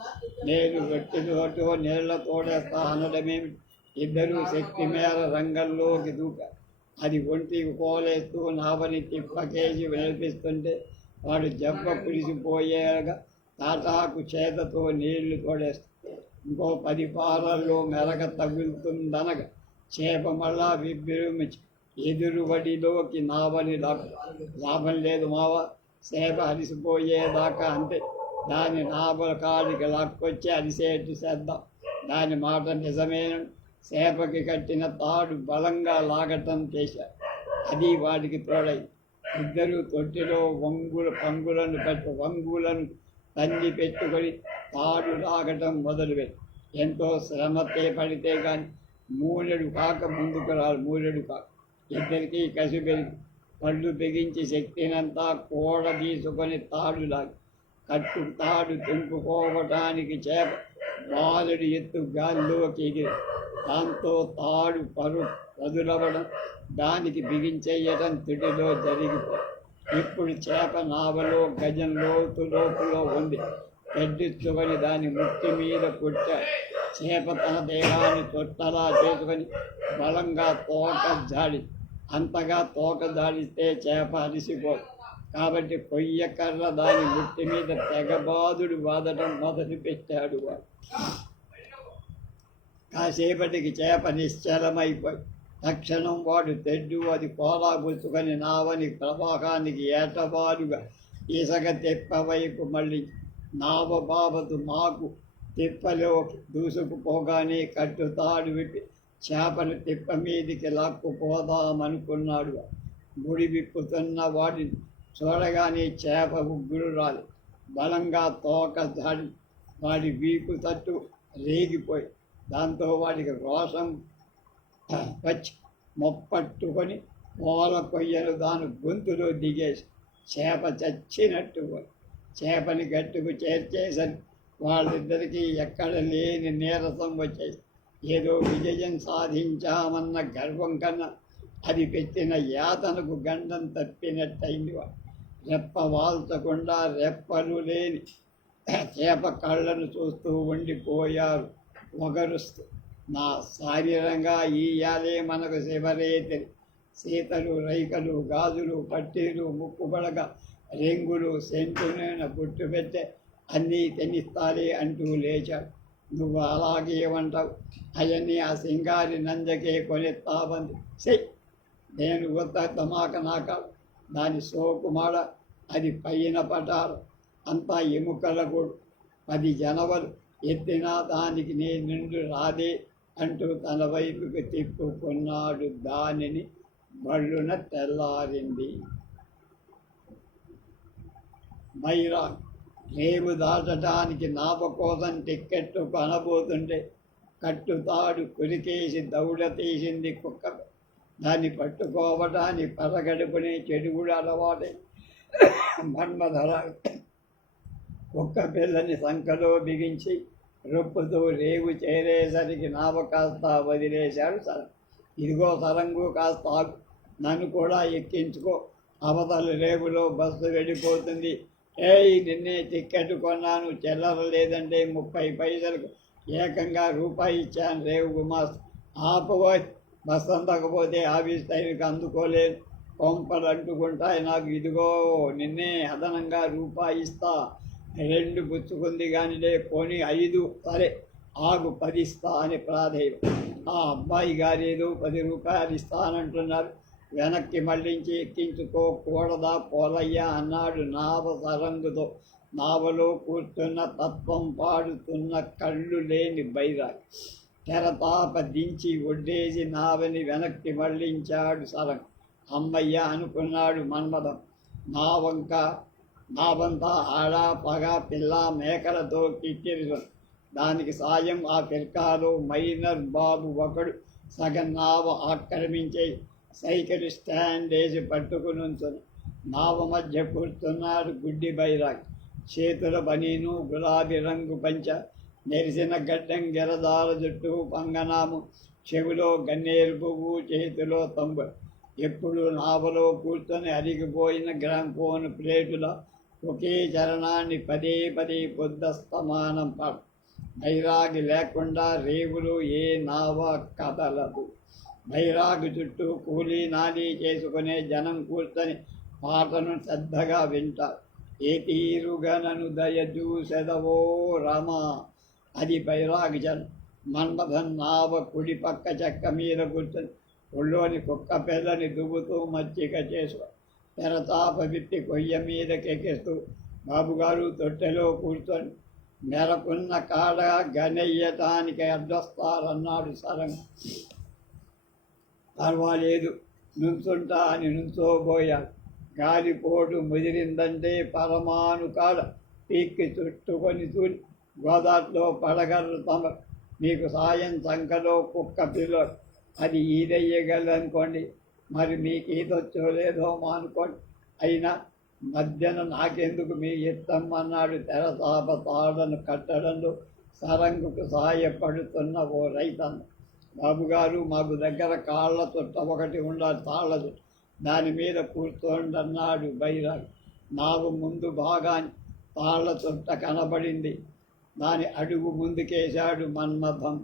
నేను రొట్టెలతో నీళ్ల తోడేస్తా అనడమేమి. ఇద్దరూ శక్తి మేర రంగంలోకి దూక అది ఒంటికి కోలేస్తూ నావని తిప్పకేసి వినిపిస్తుంటే వాడు జబ్బ పులిసిపోయేగా తాటాకు చేతతో నీళ్లు తోడేస్తాడు. ఇంకో 10 పారల్లో మెరగ తగులుతుందనగా చేప మళ్ళా విజృంభించి ఎదురుబడిలోకి నావని లాభం లేదు మావ, చేప అలిసిపోయేదాకా అంతే. దాని నావల కాడికి లాక్కొచ్చి అరిసేట్టు చేద్దాం. దాని మాట నిజమేను. చేపకి కట్టిన తాడు బలంగా లాగటం చేశారు. అది వాడికి తోడై ఇద్దరు తొట్టిలో వంగులను తన్ని పెట్టుకొని తాడు లాగటం మొదలుపెట్టి ఎంతో శ్రమతే పడితే కానీ మూలెడు కాక ముందుకు రాదు. మూలెడు కాక ఇద్దరికీ కసి పెరిగి పళ్ళు బిగించి శక్తినంతా కూడ తీసుకొని తాడు లాగి తాడు తెంపుకోవటానికి చేప బాలుడు ఎత్తు గాల్లోకి ఎగిరి దాంతో తాడు వదులవడం దానికి బిగించేయడం తుడిలో జరిగిపోయి ఇప్పుడు చేప నావలో గజం లోతులో ఉంది. గడ్డిచ్చుకొని దాని ముట్టి మీద పుట్టాడు. చేప తన దేహాన్ని తొట్టలా చేసుకొని బలంగా తోక జాడి అంతగా తోక జాడిస్తే చేప అలిసిపోదు. కాబట్టి కొయ్యకర్ర దాని ముట్టి మీద తెగబాదుడు బాదటం మొదలుపెట్టాడు. వాడు కాసేపటికి చేప నిశ్చలమైపోయి తక్షణం వాడు తెడ్డు అది కోలా పుచ్చుకొని నావని ప్రవాహానికి ఏటబారుగా ఇసగ తెప్ప వైపు మళ్ళీ నావ బాబతు మాకు తిప్పలోకి దూసుకుపోగానే కట్టుతాడు విప్పి చేపను తిప్ప మీదికి లాక్కుపోదామనుకున్నాడు. గుడి విప్పుతున్న వాడిని చూడగానే చేప ఉగ్గురు రాలి బలంగా తోక దాడి వాడి వీపు తట్టు రేగిపోయి దాంతో వాడికి రోషం వచ్చి మొప్పట్టుకొని మూల కొయ్యలు దాని గొంతులో దిగేసి చేప చచ్చినట్టు చేపని గట్టుకు చేర్చేసరి వాళ్ళిద్దరికీ ఎక్కడ లేని నీరసం వచ్చేసి ఏదో విజయం సాధించామన్న గర్వం కన్నా అది పెట్టిన యాతనకు గండం తప్పినట్టయింది. రెప్ప వాల్చకుండా రెప్పలు లేని చేప కళ్ళను చూస్తూ ఉండిపోయారు ఒకరుస్తూ. నా శారీరంగా ఈయాలే మనకు శివరేతి సీతలు రైకలు గాజులు పట్టీలు ముక్కుబడగ రింగులు సెంటునైన గుట్టు పెట్టే అన్నీ తెనిస్తాలే అంటూ లేచాడు. నువ్వు అలాగే ఏమంటావు? అవన్నీ ఆ సింగారి నంజకే కొనెత్తాబంది. చెయ్యి నేను వద్ద తమాక నాక దాని సోకుమాడ అది పైన పటారు అంతా ఎముకల గూడు 10 జనవలు ఎత్తినా దానికి నీ నిండు రాదే అంటూ తన వైపుకు తిప్పుకున్నాడు. దానిని బళ్ళున తెల్లారింది. మైరా రేవు దాటడానికి నావ కోసం టిక్కెట్టు కొనబోతుంటే కట్టుతాడు కురికేసి దౌడ తీసింది కుక్క. దాన్ని పట్టుకోవటానికి పరగడుపునే చెడుగుడు అలవాటే మన్మధర కుక్క పిల్లని సంకలో బిగించి రొప్పుతూ రేవు చేరేసరికి నావ కాస్త వదిలేశాడు సరం. ఇదిగో సరంగు, కాస్త ఆగు, నన్ను కూడా ఎక్కించుకో, అవతల రేవులో బస్సు వెళ్ళిపోతుంది. నిన్నే టిక్కెట్ కొన్నాను, చిల్లర లేదంటే 30 పైసలకు ఏకంగా రూపాయి ఇచ్చాను. రేవు గుమాస్ ఆపవో, బస్సు అందకపోతే ఆఫీస్ టైంకి అందుకోలేదు, కొంపలు అంటుకుంటాయి నాకు. ఇదిగో నిన్నే అదనంగా రూపాయి ఇస్తా. 2 పుచ్చుకుంది కానిలే, పోనీ 5, సరే ఆగు 10 ఇస్తా అని ప్రాధేయం. ఆ అబ్బాయి గారేదో 10 రూపాయలు ఇస్తానంటున్నారు, వెనక్కి మళ్ళించి ఎక్కించుకోకూడదా పోలయ్య అన్నాడు నావ సరంగుతో. నావలో కూర్చున్న తత్వం పాడుతున్న కళ్ళు లేని బైరాగి తెరతాప దించి ఒడ్డేసి నావని వెనక్కి మళ్ళించాడు సరంగ్. అమ్మయ్య అనుకున్నాడు మన్మథం. నావంతా ఆడ పగ పిల్ల మేకలతో కిక్కిరిసు. దానికి సాయం ఆ ఫిర్కాలో మైనర్ బాబు ఒకడు సగం నావ ఆక్రమించే సైకిల్ స్టాండ్ వేసి పట్టుకుని ఉంచుని నావ మధ్య కూర్చున్నాడు గుడ్డి బైరాగి. చేతుల బనీను గులాబీ రంగు పంచ, మెరిసిన గడ్డం గెరదాల జుట్టు పంగనాము, చెవిలో గన్నేరు పువ్వు, చేతిలో తంబు. ఎప్పుడు నావలో కూర్చొని అరిగిపోయిన గ్రాంఫోన్ ప్లేటుల ఒకే చరణాన్ని పదే పొద్దస్తమానం పాడు. బైరాగి లేకుండా రేవులు ఏ నావ కదలదు. బైరాగి చుట్టూ కూలీ నాలీ చేసుకునే జనం కూర్చొని పాటను శ్రద్ధగా వింటారు. ఏ తీరుగా నన్ను దయచూసెదవో రామా, అది బైరాగి జనం. మన్మథన్ నావ కుడి పక్క చెక్క మీద కూర్చొని ఒళ్ళోని కుక్క పిల్లని దువ్వుతూ మచ్చిక చేసు తెరతాప విట్టి కొయ్య మీదకెక్కిస్తూ బాబుగారు తొట్టెలో కూర్చొని మెరకున్న కాడ గనెయ్యటానికి అడ్డొస్తారన్నాడు సరంగ్. పర్వాలేదు, నుంచుంటా అని నుంచోబోయాడు. గాలిపోటు ముదిరిందంటే పరమాను కాడ పీక్కి చుట్టుకొని తూలి గోదాట్లో పడగలరు తమ. మీకు సాయం సంఖలో కుక్క పిల్లో, అది ఈదయ్యగలనుకోండి, మరి మీకు ఈదొచ్చో లేదో మానుకోండి. అయినా మధ్యన నాకెందుకు మీ ఇత్తమ్మన్నాడు తెరతాప తాడను కట్టడంలో సరంగుకు సహాయపడుతున్న ఓ రైతన్న. బాబుగారు, మాకు దగ్గర కాళ్ళ చుట్ట ఒకటి ఉండాలి, తాళ్ళ చుట్ట, దాని మీద కూర్చోండన్నాడు బైరాగి. నావు ముందు భాగాన్ని తాళ్ళ చుట్ట కనబడింది. దాని అడుగు ముందుకేశాడు మన్మథం.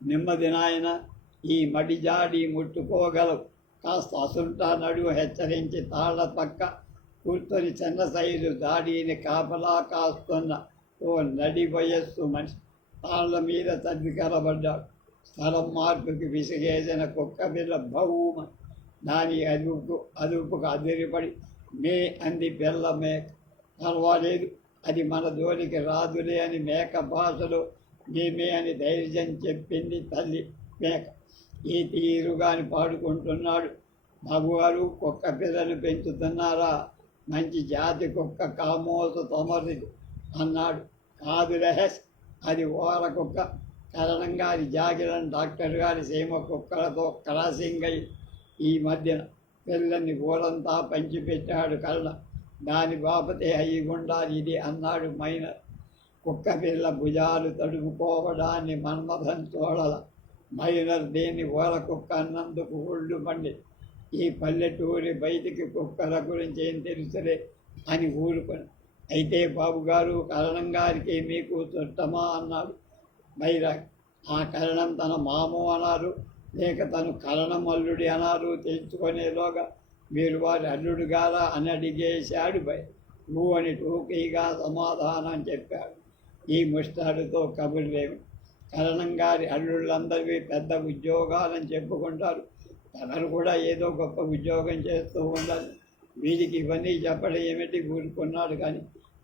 నెమ్మది నాయన, ఈ మడిజాడి ముట్టుకోగలవు, కాస్త అసుంటా నడువు హెచ్చరించి తాళ్ళ పక్క కూర్చొని చిన్న సైజు దాడిని కాపలా కాస్తున్న ఓ నడి వయస్సు మనిషి తాళ్ళ మీద తగ్గి కలబడ్డాడు. స్థలం మార్పుకి విసిగేసిన కుక్క పిల్ల భౌమ దాని అదుపుకు అదిరిపడి మే అంది పిల్ల మేక. పర్వాలేదు, అది మన జోలికి రాదులే అని మేక భాషలో మేమే అని ధైర్యం చెప్పింది తల్లి మేక. ఈ తీరుగాని పాడుకుంటున్నాడు. బాబుగారు, కుక్క పిల్లలు పెంచుతున్నారా? మంచి జాతి కుక్క, కామోసు తొమరిది అన్నాడు. కాదు రహస్, అది ఓర కుక్క. కరణం గారి జాగిరన్ డాక్టర్ గారి సీమ కుక్కలతో క్రాసింగ్ అయి ఈ మధ్యన పిల్లని ఊరంతా పంచిపెట్టాడు కళ్ళ. దాని బాపతే అయి ఉండాలి ఇది అన్నాడు మైనర్. కుక్క పిల్ల భుజాలు తడుపుకోవడాన్ని మన్మథన్ చూడల. మైనర్ దేని ఊర కుక్క అన్నందుకు ఒళ్ళు మండి, ఈ పల్లెటూరి బయటికి కుక్కల గురించి ఏం తెలుసులే అని ఊరుకొని. అయితే బాబుగారు, కరణం గారికి మీకు చుట్టమా అన్నాడు బైరాగి. ఆ కరణం తన మాము అన్నారు, లేక తను కరణం అల్లుడి అన్నారు తెలుసుకునేలోగా మీరు వారి అల్లుడు గారా అని అడిగేశాడు నువ్వు అని టూకీగా సమాధానం చెప్పాడు. ఈ ముష్టాడుతో కబుర్లేమి. కరణం గారి అల్లుళ్ళందరివి పెద్ద ఉద్యోగాలని చెప్పుకుంటారు. తనను కూడా ఏదో గొప్ప ఉద్యోగం చేస్తూ ఉండాలి. వీడికి ఇవన్నీ చెప్పడం ఏమిటి ఊరుకున్నాడు. కానీ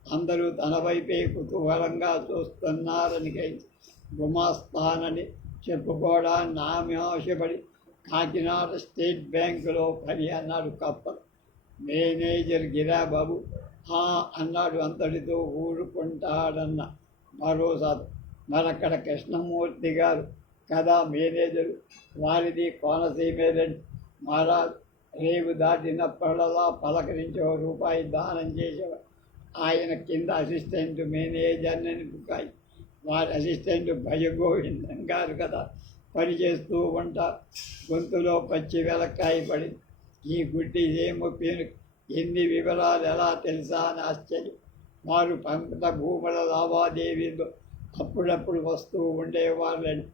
అందరూ తన వైపే కుతూహలంగా చూస్తున్నారని గ్రహించి గుమాస్తానని చెప్పుకోవడాన్ని ఆమె ఆశపడి కాకినాడ స్టేట్ బ్యాంకులో పని అన్నాడు కప్పలు. మేనేజర్ గిరాబాబు అన్నాడు అంతటితో ఊరుకుంటాడన్న భరోసాతో. మరక్కడ కృష్ణమూర్తి గారు కదా మేనేజరు, వారిది కోనసీమేలండి. మహారాజ్ రేవు దాటినప్పుడల్లా పలకరించి రూపాయి దానం చేసేవారు. ఆయన కింద అసిస్టెంట్ మేనేజర్ని బుకాయి. వారి అసిస్టెంట్ భయగోవిందం గారు కదా పనిచేస్తూ ఉంటారు. గొంతులో పచ్చి వెలక్కాయ పడింది. ఈ గుడ్డి ఏమో పేరు, ఎన్ని వివరాలు ఎలా తెలుసా అని ఆశ్చర్యం. వారు పంట భూముల లావాదేవీలు అప్పుడప్పుడు వస్తూ ఉండేవాళ్ళని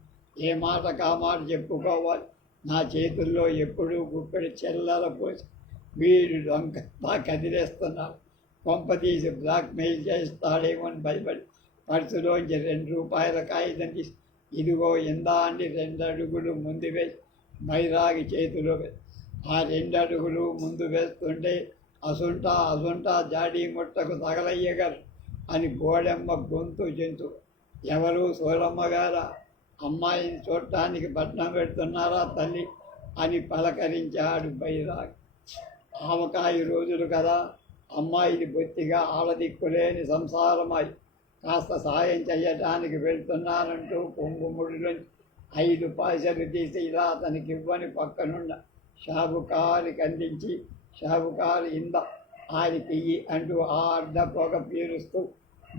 ఏ మాట కామాట చెప్పుకోవాలి. నా చేతుల్లో ఎప్పుడూ గుప్పెడు చెల్లల పోసి వీడు దొంగ కదిలేస్తున్నారు. కొంపతీసి బ్లాక్మెయిల్ చేస్తాడేమో అని భయపడి పర్సులోంచి 2 రూపాయల కాగితం తీసి ఇదిగో ఇందా అని 2 అడుగులు ముందు వేసి బైరాగి చేతిలో వేసి ఆ 2 అడుగులు ముందు వేస్తుంటే అసుంటా జాడీ ముట్టకు తగలయ్యగారు అని గోడెమ్మ గొంతు జంతు. ఎవరు సోలమ్మ గారా? అమ్మాయిని చూడటానికి పట్నం పెడుతున్నారా తల్లి అని పలకరించాడు బైరాగి. ఆవకాయ రోజులు కదా, అమ్మాయిని బొత్తిగా ఆడదిక్కులేని సంసారమై కాస్త సాయం చెయ్యటానికి వెళ్తున్నానంటూ కొంగుముడిలోంచి 5 పైసలు తీసి ఇలా అతనికి ఇవ్వని పక్కనున్న షావుకారికి అందించి, షావుకారు ఇంద ఆయనకి అంటూ ఆ అడ్డ పొగ పీలుస్తూ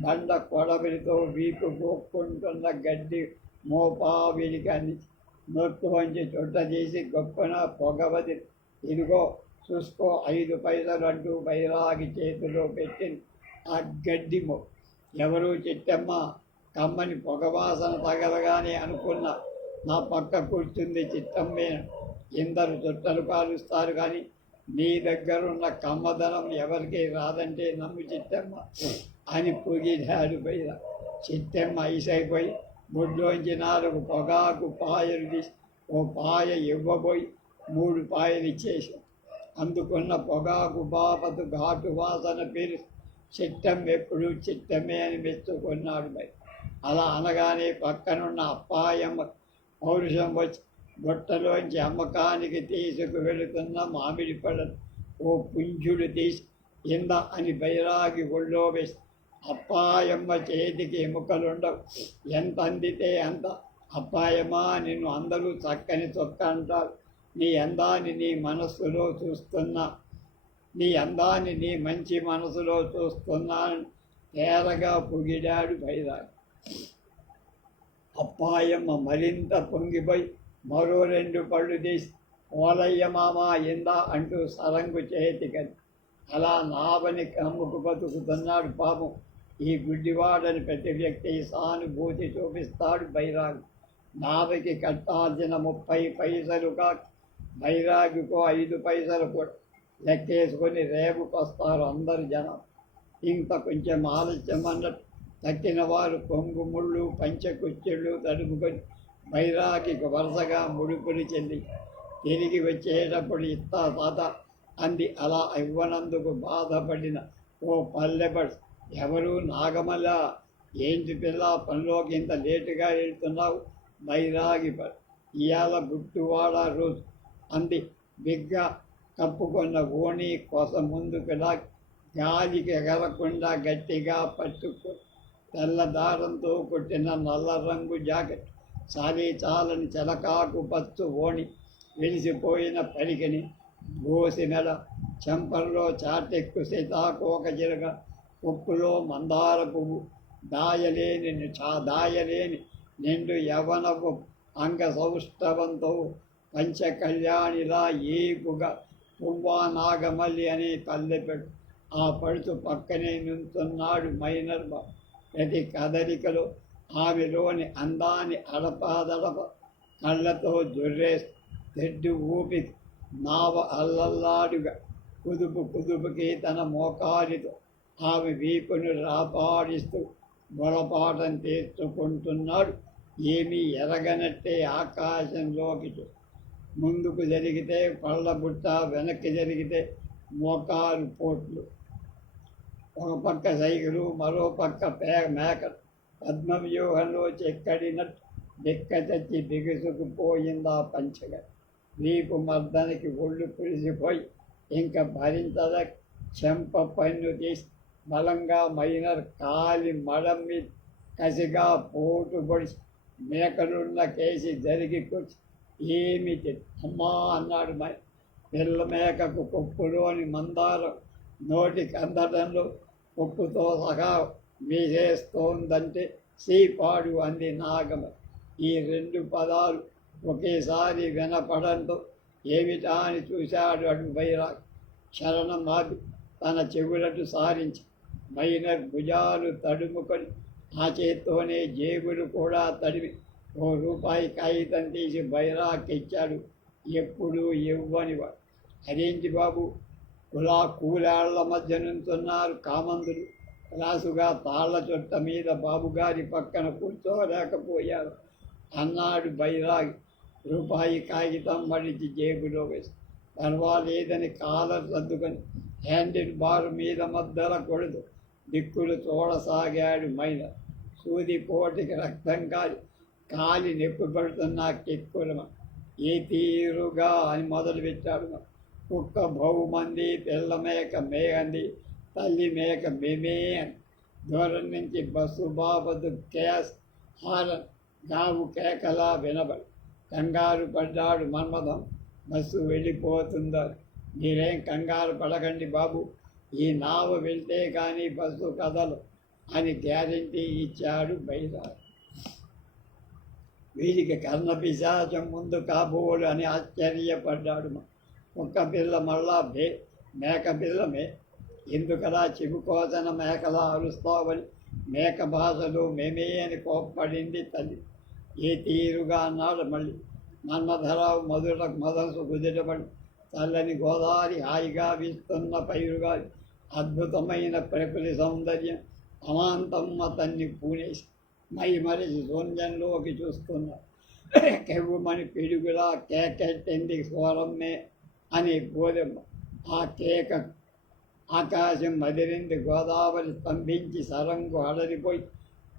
బండ కొడవలితో వీపు గోక్కుంటున్న గడ్డి మోపావిడికి అందించి నొట్టులోంచి చుట్ట తీసి గొప్పన పొగవది. ఇదిగో చూసుకో 5 పైసలు అంటూ బైరాగి చేతిలో పెట్టింది ఆ గడ్డి ఎవరు చిట్టమ్మ? కమ్మని పొగవాసన తగలగానే అనుకున్న నా పక్క కూర్చుంది చిట్టమ్మే. ఇందరు చుట్టలు కాలుస్తారు కానీ నీ దగ్గరున్న కమ్మదనం ఎవరికి రాదంటే నమ్ము చిట్టమ్మ అని పొగిడాడు బైరా. చిట్టమ్మ ఐసైపోయి బొడ్లోంచి 4 పొగాకు పాయలు తీసి ఓ పాయ ఇవ్వబోయి 3 పాయలు ఇచ్చేసి అందుకున్న పొగాకు బాపతు ఘాటు వాసన పేరు చిట్టం ఎప్పుడు చిట్టమే అని మెచ్చుకున్నాడు బై. అలా అనగానే పక్కనున్న అప్పాయమ్మ పౌరుషం వచ్చి బుట్టలోంచి అమ్మకానికి తీసుకు వెళుతున్న మామిడి పళ్ళను ఓ పుంజుడు తీసి ఇంద అని బైరాగి ఒళ్ళో వేసి అప్పాయమ్మ చేతికి ఎముకలుండవు, ఎంత అందితే అంత. అప్పాయమ్మా, నిన్ను అందరూ చక్కని చొక్క అంటారు. నీ అందాన్ని నీ మనస్సులో చూస్తున్నా, నీ అందాన్ని నీ మంచి మనసులో చూస్తున్నాను తేరగా పొగిడాడు బైరాగి. అప్పాయమ్మ మరింత పొంగిపోయి మరో 2 పళ్ళు తీసి ఓలయ్య మామ ఇందా అంటూ సరంగు చేతికని అలా నావని కమ్ముకు బతుకుతున్నాడు పాపం ఈ గుడ్డివాడని ప్రతి వ్యక్తి సానుభూతి చూపిస్తాడు బైరాగి. నావకి కట్టాల్సిన 30 పైసలు కాక బైరాగికో 5 పైసలు కూడా లెక్కేసుకొని రేపుకొస్తారు అందరు జనం. ఇంత కొంచెం ఆలస్యం అన్నట్టు తక్కిన వారు కొంగు ముళ్ళు పంచకుచ్చెళ్ళు తడుపుకొని బైరాగికి వరుసగా ముడుపులు చెల్లి తిరిగి వచ్చేటప్పుడు ఇత్తా తాత అంది. అలా ఇవ్వనందుకు బాధపడిన ఓ పల్లెబడు, ఎవరు నాగమల్ల, ఏంటి పిల్ల పనిలోకి ఇంత లేటుగా వెళ్తున్నావు? బైరాగి ఇవాళ గుట్టువాడ రోజు అంది. బిగ్గా కప్పుకున్న ఓణి కొస ముందుకులా గాలికి ఎగరకుండా గట్టిగా పట్టుకు తెల్లదారంతో కొట్టిన నల్ల రంగు జాకెట్, చాలని చెలకాకు పచ్చు ఓణి, వెలిసిపోయిన పరికిని, గోసి మెడ, చెంపల్లో చాటెక్కు సీతాకోక జిరగ, ఉప్పులో మందార పువ్వు, దాయలేని నిండు యవనపు అంగ సౌష్ఠవంతో పంచకళ్యాణిలా ఏపుగా పువ్వా నాగమల్లి అనే పల్లెపెడు. ఆ పడుతు పక్కనే నుంచున్నాడు మైనర్ బాబు. ప్రతి కదలికలో ఆమెలోని అందాన్ని అడపాదడప కళ్ళతో జొర్రేస్తూ తెడ్డు ఊపి నావ అల్లల్లాడుగా కుదుపుకి తన మోకాలితో ఆమె వీపును రాపాడిస్తూ బొరపాటం తీర్చుకుంటున్నాడు. ఏమీ ఎరగనట్టే ఆకాశంలోకి ముందుకు జరిగితే పళ్ళబుట్ట, వెనక్కి జరిగితే మోకాలు పోట్లు, ఒక పక్క సైకిలు, మరో పక్క మేక పద్మవ్యూహంలో చెక్కడినట్టు దిక్క తెచ్చి బిగుసుకుపోయిందా పంచగ. వీపు మర్దానికి ఒళ్ళు పులిసిపోయి ఇంకా భరించద చెంప పన్ను తీసి బలంగా మైనర్ కాలి మడం మీద కసిగా పోటు పొడిచి మేకలున్న కేసి జరిగి కూర్చి ఏమిటి అమ్మా అన్నాడు పిల్ల మేకకు కొప్పులోని మందారం నోటికి అందడంలో ఉప్పుతో సహా వీసేస్తోందంటే సీపాడు అంది నాగమ. ఈ రెండు పదాలు ఒకేసారి వినపడంతో ఏమిటా అని చూశాడు అటు బైరాగ్. శరణం ఆపి తన చెవులటు సారించి మైనర్ భుజాలు తడుముకొని ఆ చేత్తోనే జేబులు కూడా తడిమి ₹1 కాగితం తీసి బైరాగ్ ఇచ్చాడు. ఎప్పుడు ఇవ్వనివాడు. అదేంటి బాబు, కూలాళ్ల మధ్య నుంచున్నారు కామందులు, రాసుగా తాళ్ల చుట్ట మీద బాబుగారి పక్కన కూర్చోలేకపోయారు అన్నాడు బైరాగి ₹1 కాగితం మడిచి జేబులో వేసి. పర్వాలేదని కాలర్ సర్దుకొని హ్యాండిల్ బార్ మీద మద్దల కొడుతూ దిక్కులు చూడసాగాడు మైనర్. సూది పోటికి రక్తం కాలి నొప్పి పడుతున్నా కెక్కురమ. ఏ తీరుగా అని మొదలుపెట్టాడు. కుక్క బహుమంది, పిల్ల మేక మేగంది, తల్లి మేక మేమే అని. దూరం నుంచి బస్సు బాబదు గ్యాస్ హారన్ గావు కేకలా వినబడి కంగారు పడ్డాడు మన్మథం. బస్సు వెళ్ళిపోతుందా? మీరేం కంగారు పడకండి బాబు, ఈ నావ వెళ్తే కానీ బస్సు కదలు అని గ్యారంటీ ఇచ్చాడు బైరాగ్. వీడికి కర్ణపిశాచం ముందు కాబోలు అని ఆశ్చర్యపడ్డాడు. కుక్క పిల్ల మళ్ళా మేక పిల్లమే, ఎందుకలా చెబుకోసన మేకలా అరుస్తావని మేక భాషలో మేమే అని కోప్పడింది తల్లి. ఏ తీరుగా అన్నాడు మళ్ళీ. మన్మథరావు మొదలు కుదిరబడి చల్లని గోదావరి హాయిగా వీస్తున్న పైరుగా అద్భుతమైన ప్రకృతి సౌందర్యం అమాంతం అతన్ని పూనేసి మరిసి శూన్యంలోకి చూస్తున్నాడు. కెవ్వుమని పిడుగులా కేకెట్టింది స్వరమ్మే అని గోధుమ. ఆ కేక ఆకాశం మదిరింది. గోదావరి స్తంభించి సరంగు హడలిపోయి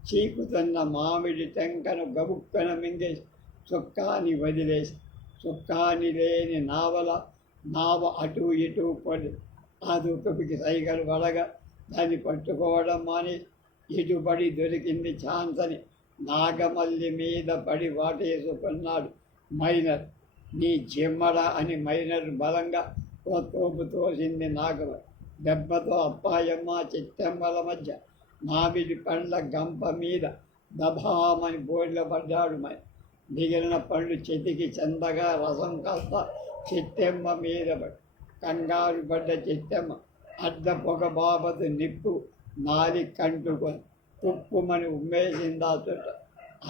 చీకుతున్న మామిడి టెంకను గబుక్కన మింగేసి చుక్కాని వదిలేసి, చుక్కాని లేని నావ అటు ఇటు పడి ఆ దుఃఖపికి సైగలు పడగా దాన్ని పట్టుకోవడం మాని ఇటుపడి దొరికింది ఛాన్స్ అని నాగమల్లి మీద పడి వాటేసుకున్నాడు మైనర్. నీ జిమ్మడ అని మైనర్ బలంగా ఓ తోపు తోసింది నాగమ. దెబ్బతో అప్పాయమ్మ చిత్తమ్మల మధ్య మామిడి పండ్ల గంప మీద దభామని బోర్ల పడ్డాడు. మిగిలిన పండ్లు చెతికి చెందగా రసం కాస్త చిత్తెమ్మ మీద పడి కంగారు పడ్డ చిత్తెమ్మ అడ్డ పొగ బాబతు నిప్పు నాలి కంటుకొని తుప్పుమని ఉమ్మేసిందా చుట్ట.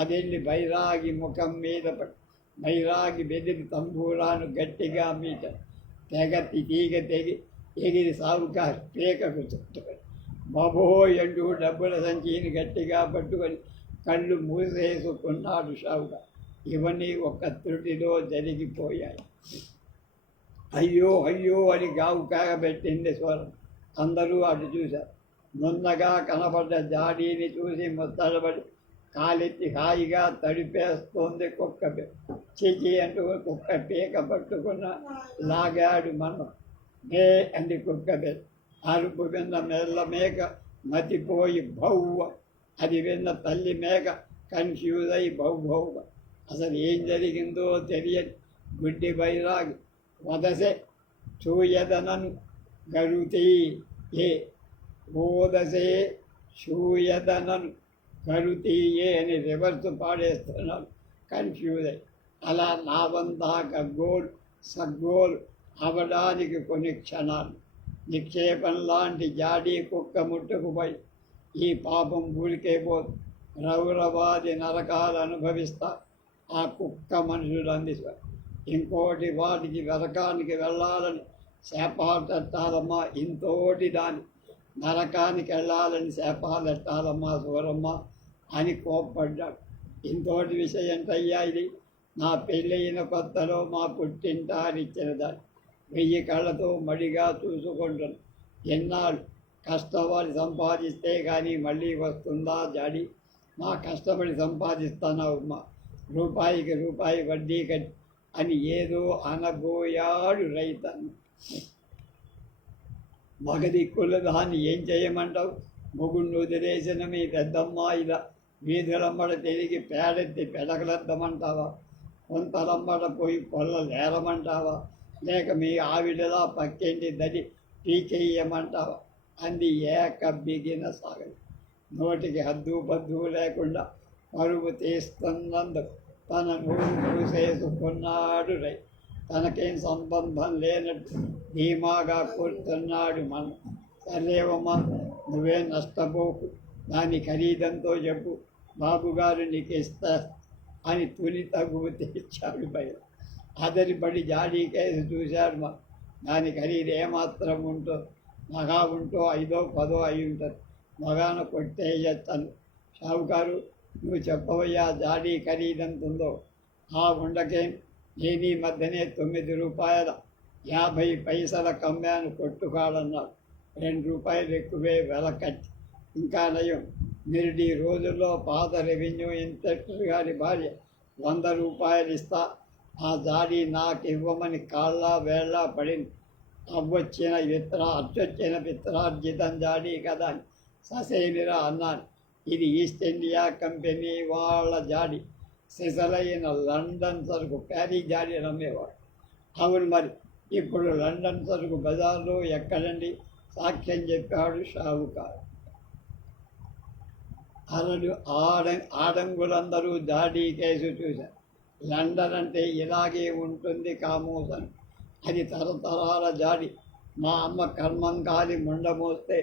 అదెళ్ళి బైరాగి ముఖం మీద పడి బైరాగి బెదిరి తంబూరాను గట్టిగా మీట తీగ తెగి ఎగిరి సాగుకారు పేకకు చుట్టుకొని బాబోయ్ అంటూ డబ్బుల సంచిని గట్టిగా పట్టుకొని కళ్ళు మూసేసుకున్నాడు షావుగా. ఇవన్నీ ఒక్క త్రుటిలో జరిగిపోయాయి. అయ్యో అయ్యో అని గావు కాగబెట్టింది స్వరం. అందరూ అటు చూశారు. నున్నగా కనబడ్డ జాడీని చూసి ముత్తడబడి కాలెత్తి హాయిగా తడిపేస్తోంది కుక్క. చిచి అంటూ కుక్క పీక పట్టుకున్న లాగాడు మనం. మే అంది కుక్క అరుపు విన్న మెల్ల మేక మతిపోయి భౌవ. అది విన్న తల్లి మేక కన్ఫ్యూజ్ అయి భౌభౌవ. అసలు ఏం జరిగిందో తెలియని గుడ్డి బైరాగి వదసే చూయదనను గరుతీ ఏ ఓదసే చూయదనను గరుతీయే అని రివర్స్ పాడేస్తున్నాడు కన్ఫ్యూజ్ అయి. అలా నావంతా గగ్గోలు సగ్గోలు అవడానికి కొన్ని క్షణాలు. నిక్షేపం లాంటి జాడీ కుక్క ముట్టుకుపోయి ఈ పాపం ఊరికే పోదు. రౌరవాది నరకాలు అనుభవిస్తా ఆ కుక్క మనుషులు అందిస్తారు. ఇంకోటి వాటికి నరకానికి వెళ్ళాలని శాపాలెట్టాలమ్మా, ఇంతోటి దాని నరకానికి వెళ్ళాలని శాపాలెట్టాలమ్మా సూరమ్మ అని కోప్పడ్డాడు. ఇంతోటి విషయం ఏంటయ్యా ఇది? నా పెళ్ళయిన కొత్తలో మా పుట్టింటారిచ్చిన దాన్ని వెయ్యి కళ్ళతో మడిగా చూసుకుంటున్నా. ఎన్నాళ్ళు కష్టపడి సంపాదిస్తే కానీ మళ్ళీ వస్తుందా జాడి? మా కష్టపడి సంపాదిస్తున్నావు మా రూపాయికి రూపాయి వడ్డీ కట్టి అని ఏదో అనబోయాడు రైతన్న. మగదిక్కుల దాన్ని ఏం చేయమంటావు? మొగుడిని వదిలేసిన మీ పెద్దమ్మ ఇలా వీధులమ్మడ తిరిగి పేడెత్తి పెడకలెద్దమంటావా? కొంతలమ్మడ పోయి పొల్లలేరమంటావా? లేక మీ ఆవిడలా పక్కింటి దడి టీకెయ్యమంటావా? అంది ఏక బిగిన సాగదు. నోటికి హద్దు పద్దు లేకుండా పరువు తీస్తున్నందుకు తన నోరు మూసేసుకున్నాడు రై. తనకేం సంబంధం లేనట్టు ధీమాగా కూర్చున్నాడు మనం. సర్లేవమ్మా, నువ్వే నష్టపోకు, దాని ఖరీదంతో చెప్పు, బాబుగారు నీకు ఇస్తా అని తుని తగువ తెచ్చాడు బయట. అదరిపడి జాడీ కేసు చూశాడు మా. దాని ఖరీదు ఏమాత్రం ఉంటో, మగా ఉంటో 5 or 10 అయి ఉంటుంది. మగాన కొట్టేయచ్చను. షావుకారు, నువ్వు చెప్పవయ్యా జాడీ ఖరీదెంతుందో? ఆ ఉండకేం, నేను ఈ మధ్యనే 9 రూపాయల 50 పైసల కమ్మాను కొట్టుకాడన్నాడు. 2 రూపాయలు ఎక్కువే వెల కట్టి. ఇంకా నయం, నిరుడి రోజుల్లో పాత రెవెన్యూ ఇన్స్పెక్టర్ గారి భార్య 100 రూపాయలు ఇస్తా, ఆ జాడీ నాకు ఇవ్వమని కాళ్ళ వేళ్ళ పడింది. అచ్చొచ్చిన పిత్రార్జితం జాడీ కదా అని ససేమిరా అన్నాను. ఇది ఈస్ట్ ఇండియా కంపెనీ వాళ్ళ జాడి, సిసలైన లండన్ సరుకు ప్యారిస్ జాడీ నమ్మేవాడు. అవును మరి, ఇప్పుడు లండన్ సరుకు బజార్లో ఎక్కడండి? సాక్ష్యం చెప్పాడు షావుకారు. ఆడంగులందరూ జాడీ కేసు చూశారు. లండన్ అంటే ఇలాగే ఉంటుంది కామోసన్, అది తరతరాల జాడి. మా అమ్మ కర్మం కాలి ముండమోస్తే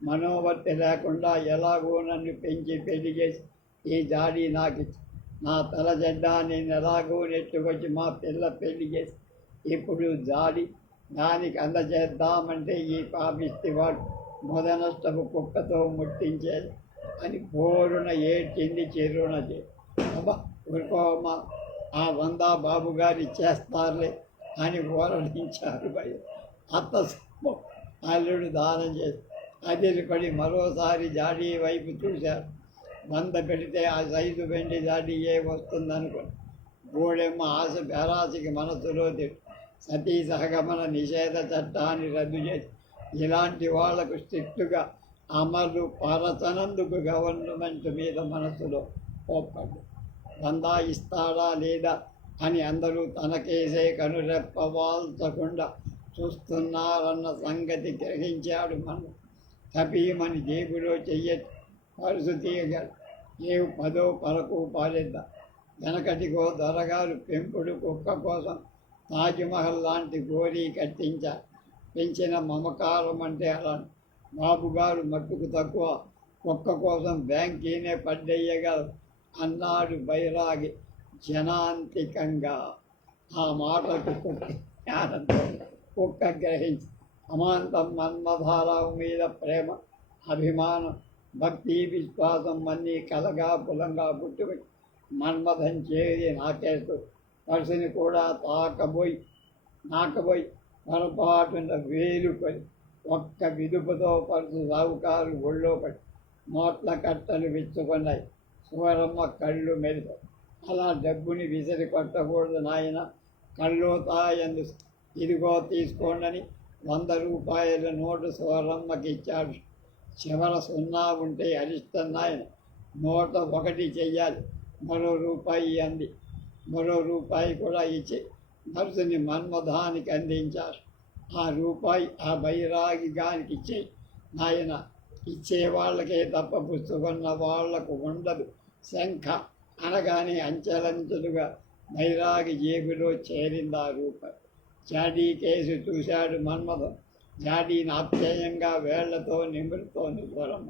మనోవర్తి లేకుండా ఎలాగో నన్ను పెంచి పెళ్లి చేసి ఈ జాడీ నాకిచ్చి, నా తల జెడ్డ నేను ఎలాగో నెట్టుకొచ్చి మా పిల్ల పెళ్లి చేసి ఇప్పుడు జాడి దానికి అందజేద్దామంటే ఈ పాపిస్తివాడు మొదనష్టపు కుక్కతో ముట్టించేది అని బోరున ఏడ్చింది చిరున చేసి. అబ్బా ఊరుకోమ్మా, ఆ 100 బాబుగారు ఇచ్చేస్తారులే అని ఊరడించారు భయ. అత్త అల్లుడు దానం చేసి అదిరిపడి మరోసారి జాడీ వైపు చూశారు. 100 పెడితే ఆ 5 వెండి జాడీయే వస్తుందనుకుని గోడెమ్మ ఆశ పేరాశికి మనసులో తిట్టు సతీ సహగమన నిషేధ చట్టాన్ని రద్దు చేసి ఇలాంటి వాళ్లకు స్ట్రిక్టుగా అమలు పరచనందుకు గవర్నమెంట్ మీద మనసులో కోప్పడ్డు. 100 ఇస్తాడా లేదా అని అందరూ తనకేసే కనురెప్పవాల్చకుండా చూస్తున్నారన్న సంగతి గ్రహించాడు మనం. తపీమని జేబులో చెయ్యటి పరుసు తీయగాడు. ఏవు 10 పరకు పాలిద్దాం. వెనకటికో దొరగారు పెంపుడు కుక్క కోసం తాజ్మహల్ లాంటి గోరీ కట్టించారు. పెంచిన మమకారం అంటే అలా. బాబుగారు మట్టుకు తక్కువ, కుక్క కోసం బ్యాంకీనే పడ్డెయ్యగలరు అన్నాడు బైరాగి జనాంతికంగా. ఆ మాటకు జ్ఞానంతో కుక్క గ్రహించి అమాంతం మన్మధారావు మీద ప్రేమ, అభిమానం, భక్తి, విశ్వాసం అన్నీ కలగా పులంగా పుట్టుకొని మన్మథం చేరి నాకేస్తూ పర్సుని కూడా నాకబోయి పొరపాటున వేలుకొని ఒక్క విదుపుతో పరుసు సావుకారు ఒళ్ళో పడి నోట్ల కట్టలు విచ్చుకున్నాయి. సువరమ్మ కళ్ళు మెరుపు. అలా డబ్బుని విసిరి కొట్టకూడదు నాయన, కళ్ళోతాయందు. ఇదిగో తీసుకోండని 100 రూపాయల నోటు సువరమ్మకి ఇచ్చాడు. చివర 0 ఉంటే అరిష్టం నాయన, నోట 1 చెయ్యాలి, మరో రూపాయి అంది. మరో రూపాయి కూడా ఇచ్చి నర్సుని మన్మధానికి అందించారు. ఆ రూపాయి ఆ బైరాగి గానికి ఇచ్చేయి నాయన, ఇచ్చే వాళ్ళకే తప్ప పుచ్చుకున్న వాళ్లకు ఉండదు శంఖ అనగానే అంచెలంచెలుగా బైరాగి జేబులో చేరింది ఆ రూపాయి. జాడీ కేసు చూశాడు మన్మథం. జాడీని ఆప్యాయంగా వేళ్లతో నిమురుతోంది స్వరమ్మ.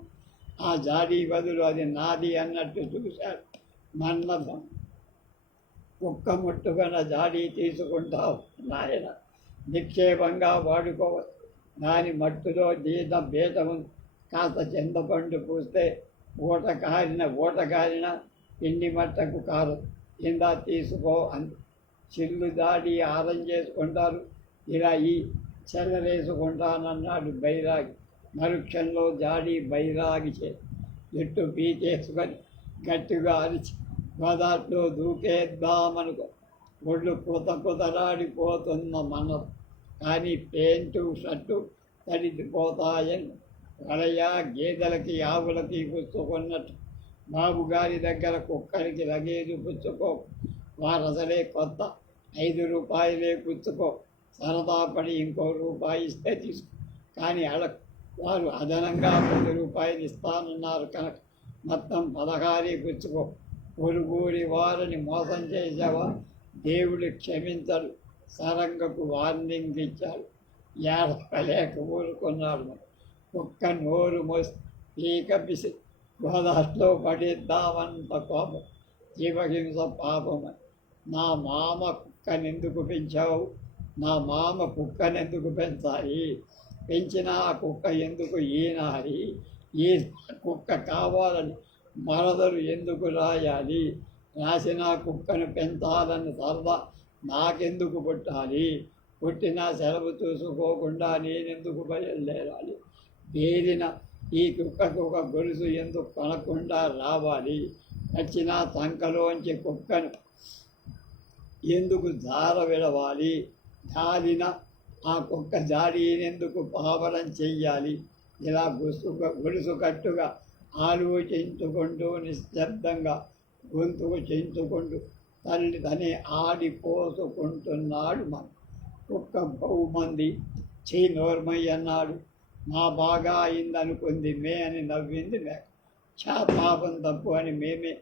ఆ జాడీ బదులు అది నాది అన్నట్టు చూశాడు మన్మథం. కుక్క ముట్టుకున్న జాడీ తీసుకుంటావు నాయన, నిక్షేపంగా వాడుకోవచ్చు. దాని మట్టులో బీట ఉంది. కాస్త చింతపండు పూస్తే ఊట కారిన పిండి మట్టకు కారు కింద తీసుకో అంది. చిల్లు దాడి ఆరం చేసుకుంటారు, ఇలా ఈ చెల్లరేసుకుంటానన్నాడు బైరాగి. మరుక్షణంలో జాడి బైరాగి జట్టు పీకేసుకొని గట్టిగా అరిచి గోదాట్లో దూకేద్దామనుకో. ఒళ్ళు కుతకుతలాడిపోతున్న మనసు. కానీ పేంటు షర్టు తడిపోతాయని వలయ గేదెలకి ఆవులకి పుచ్చుకున్నట్టు బాబుగారి దగ్గర కుక్కరికి లగేజు పుచ్చుకో. వారసలే కొత్త 5 రూపాయలే పుచ్చుకో. సరదా పడి ఇంకో రూపాయి ఇస్తే తీసుకో. కానీ వారు అదనంగా 10 రూపాయలు ఇస్తానన్నారు కనుక మొత్తం 16 పుచ్చుకో. పొరుగురి వారిని మోసం చేసావా, దేవుడు క్షమించడు. సరంగకు వార్నింగ్ ఇచ్చాడు. ఏడవలేక ఊరుకున్నాడు. కుక్క నోరు మోసి పీక పిసి గోదాట్లో పడేద్దామంత కోపం. జీవహింస పాపమని. నా మామ కుక్కనెందుకు పెంచావు? నా మామ కుక్కనెందుకు పెంచాలి? పెంచిన ఆ కుక్క ఎందుకు ఈనాలి? ఈ కుక్క కావాలని మరదలు ఎందుకు రాయాలి? రాసిన కుక్కను పెంచాలని సరదా నాకెందుకు పుట్టాలి? పుట్టినా సెలవు చూసుకోకుండా నేనెందుకు బయలుదేరాలి? పేరిన ఈ కుక్కకు ఒక గొలుసు ఎందుకు కొనకుండా రావాలి? వచ్చిన సంకలోంచి కుక్కను ఎందుకు జార విడవాలి? జారిన ఆ కుక్క జాడీనెందుకు పావనం చెయ్యాలి? ఇలా గొలుసు కట్టుగా ఆలోచించుకుంటూ నిశ్శబ్దంగా గొంతుకు చించుకుంటూ తనే ఆడిపోసుకుంటున్నాడు. మన కుక్క బహుమంది నోర్మయ్య అన్నాడు. మా బాగా అయిందనుకుంది మే అని నవ్వింది మేక. పాపం తప్పు అని మేమే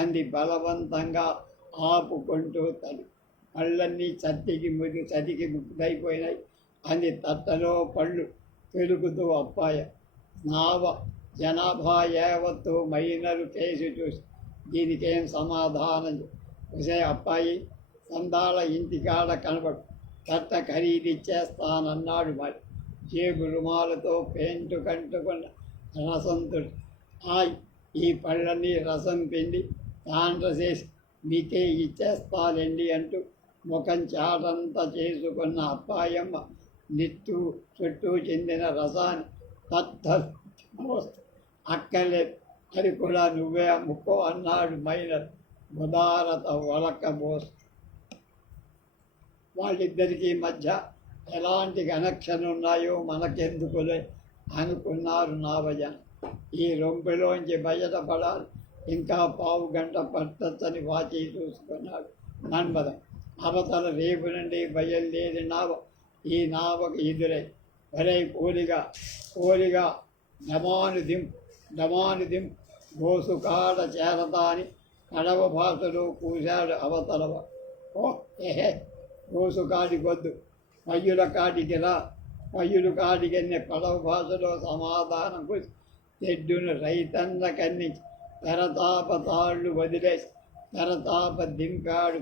అంది బలవంతంగా ఆపుకుంటూ తను. పళ్ళన్నీ చతికి ముద్దైపోయినాయి అంది తట్టలో పళ్ళు పెరుగుతూ అప్పాయ. జనాభా యావత్తు మైనరు కేసు చూసి దీనికేం సమాధానం ఒసే అప్పాయి, సందాల ఇంటికాడ కనబడు, కట్ట ఖరీదిచ్చేస్తానన్నాడు. మరి జేబు రుమాలతో పెయింటు కంటుకున్న రసంతుడు ఈ పళ్ళని రసం పిండి తాండ్ర చేసి మీకే ఇచ్చేస్తానండి అంటూ ముఖం చాటంతా చేసుకున్న అప్పాయమ్మ నిత్తు చుట్టూ చెందిన రసాన్ని అక్కర్లేదు, అది కూడా నువ్వే అమ్ముకో అన్నాడు మైనర్ ఉదారత ఒలకబోసు. వాళ్ళిద్దరికీ మధ్య ఎలాంటి కనెక్షన్ ఉన్నాయో మనకెందుకులే అనుకున్నారు నావజన. ఈ రొంపిలోంచి బయటపడాలి, ఇంకా పావు గంట పట్టచ్చని వాచి చూసుకున్నాడు మన్మథం. అవతల రేపు నుండి బయలుదేరి నావ ఈ నావకు ఎదురై వరై పోలిగా డమానుదిం గోసుకాడ చేరతాని కడవ భాషలో కూశాడు అవతలవ. గోసుకాడి గొద్దు మయ్యుల కాడికి రా, మయ్యులు కాడికన్నే పడవ భాషలో సమాధానం కూసి తెడ్డును రైతన్న కన్నించి తెరతాప తాళ్ళు వదిలేసి తెరతాప దింపాడు.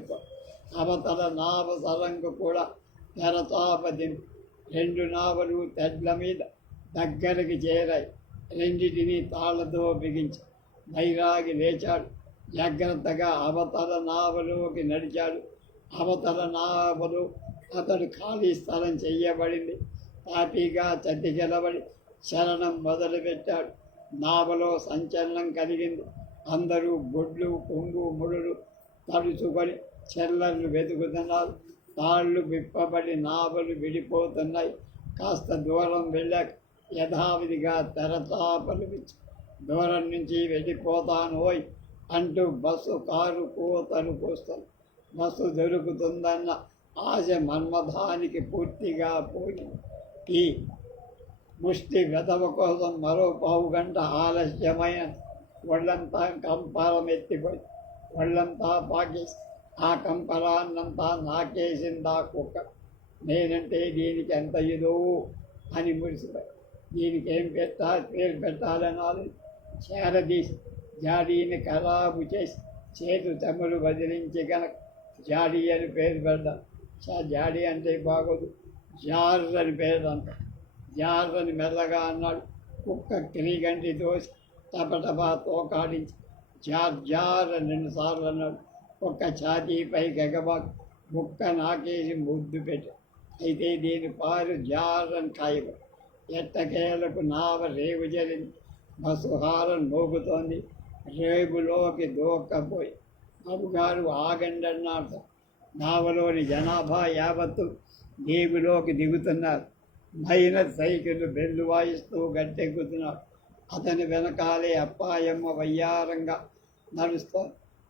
అవతల నావ సరంగు కూడా తెరతాప దింపు. 2 నావలు తెడ్ల మీద దగ్గరికి చేరాయి. రెండిటిని తాళ్లతో బిగించి బైరాగి లేచాడు. జాగ్రత్తగా అవతల నావలోకి నడిచాడు. అవతల నావలు అతడు ఖాళీ స్థలం చెయ్యబడింది. తాపీగా చతికిలబడి శరణం మొదలుపెట్టాడు. నావలో సంచలనం కలిగింది. అందరూ బొడ్లు కొంగు ముడులు తడుచుకొని చెల్లర్లు వెతుకుతున్నారు. తాళ్ళు విప్పబడి నావలు విడిపోతున్నాయి. కాస్త దూరం వెళ్ళాక యథావిధిగా తెరచాపలు పిచ్చి దూరం నుంచి వెళ్ళిపోతాను ఓయ్ అంటూ కారు కోతను కూస్తాను. బస్సు దొరుకుతుందన్న ఆశ మన్మథానికి పూర్తిగా పోయింది. ఈ ముష్టి వెతవ కోసం మరో పావు గంట ఆలస్యమైన ఒళ్ళంతా కంపరం ఎత్తిపోయి ఒళ్ళంతా పాకేసి ఆ కంపరాన్నంతా నాకేసిందా కుక్క. నేనంటే దీనికి ఎంత ఇదో అని మురిసిపోయి దీనికి ఏం పేరు పెట్టాలని చేరదీసి జాడీని ఖరాబు చేసి చేతు చెమలు వదిలించి కనుక జాడీ అని పేరు పెడతాను. జాడీ అంటే బాగోదు, జార్ అని పేరు అంట. జార్ అని మెల్లగా అన్నాడు. కుక్క కిరిగంటి దోసి టపటపా తోకాడించి జార్ అని 2 సార్లు అన్నాడు. కుక్క ఛాతీపై గగబా ముక్క నాకేసి ముద్దు పెట్టి అయితే దీని పారు జారని ఖాయం. ఎట్టకేలకు నావ రేవు జరిగింది. బస్సుహారం మోగుతోంది. రేవులోకి దూక్కపోయి బాబుగారు ఆగండి అన్నాడు. నావలోని జనాభా యావత్తు రేవులోకి దిగుతున్నారు. మైనర్ సైకిల్ బెల్లు వాయిస్తూ గట్టెక్కుతున్నాడు. అతని వెనకాలే అప్పాయమ్మ వయ్యారంగా నడుస్తూ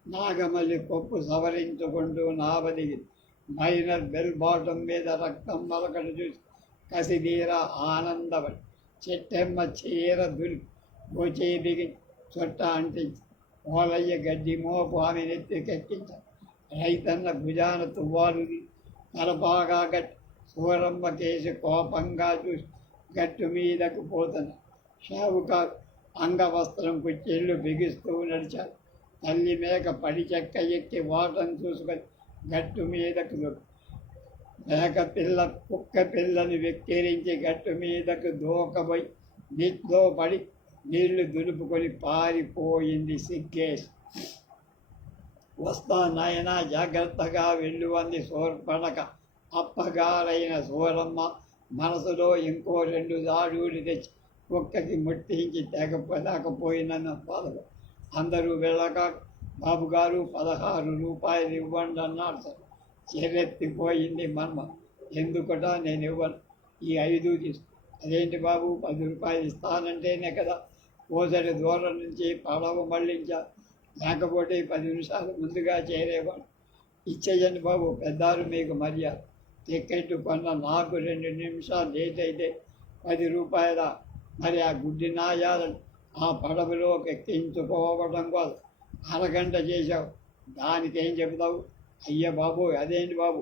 నాగమల్లి కొప్పు సవరించుకుంటూ నావ దిగింది. మైనర్ బెల్ బాటం మీద రక్తం మరకను చూసి కసిదీరా ఆనందపడి చెట్టెమ్మ చీర దులిపి గోచే బిగి చొట్ట అంటించి ఓలయ్య గడ్డి మోపు ఆమె నెత్తికెక్కించాడు. రైతన్న భుజాన తువ్వాలుది తలపాగా గట్టి సూరమ్మ కేసి కోపంగా చూసి గట్టు మీదకు పోతున్న షావుకారు అంగవస్త్రం కుచ్చెళ్ళు బిగిస్తూ నడిచాడు. తల్లి మేక పడి చెక్క ఎక్కి వాటను చూసుకొని గట్టు మీదకు మేక పిల్ల కుక్క పిల్లని వెక్కిరించి గట్టు మీదకు దూకబోయి నీటిలో పడి నీళ్లు దులుపుకొని పారిపోయింది సిగ్గేసి. వస్తా నాయనా జాగ్రత్తగా వెళ్ళు అంది సోర్పడక. అప్పగారైన సూరమ్మ మనసులో ఇంకో 2 దాడులు తెచ్చి కుక్కకి ముట్టించి తెగలేకపోయిన బాధలు. అందరూ వెళ్ళక బాబుగారు 16 రూపాయలు ఇవ్వండి అన్నాడు. సార్ చెరెత్తిపోయింది మర్మ. ఎందుకట నేను ఇవ్వను, ఈ 5 తీసు. అదేంటి బాబు 10 రూపాయలు ఇస్తానంటేనే కదా కోసరి దూరం నుంచి పడవ మళ్ళించా, లేకపోతే 10 నిమిషాలు ముందుగా చేరేవాడు. ఇచ్చేయండి బాబు, పెద్దారు మీకు మర్యాద. టికెట్ కొన్న నాకు 2 నిమిషాలు లేట్ అయితే 10 రూపాయల. మరి ఆ గుడ్డి నాయాలను ఆ పడవలోకి ఎక్కించుకోవడం కోసం అరగంట చేశావు, దానికేం చెబుతావు? అయ్య బాబు అదేంటి బాబు,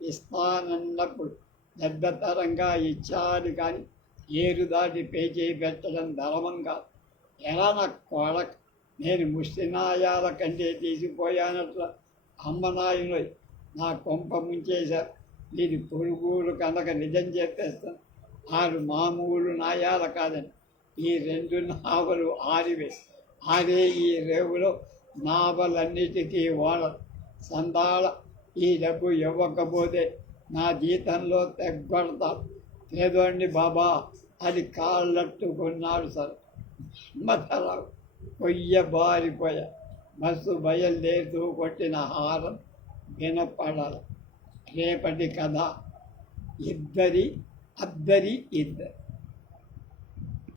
ఇస్తానన్నప్పుడు పెద్దతరంగా ఇచ్చాను కానీ ఏరు దాటి పేచీ పెట్టడం ధర్మం కాదు. ఎలా నా కొడక, నేను ముష్టినాయాల కంటే తీసిపోయానట్ల అమ్మనాయును నా కొంప ముంచేశారు. ఇది పొరుగులు కనుక నిజం చెప్పేస్తాను. 6 మామూలు నాయాల కాదని ఈ 2 నావలు ఆరివే. ఆరే ఈ రేవులో నావలన్నిటికీ వాడరు. సందాళ ఈ డబ్బు ఇవ్వకపోతే నా జీతంలో తెగ్గొడతారు. పేదోండి బాబా అది కాళ్ళట్టుకున్నాడు. సార్ మతరావు కొయ్య బారిపోయా. బస్సు బయలుదేరుతూ కొట్టిన హారం వినపడాలి. రేపటి కథ అద్దరి ఇద్దరు.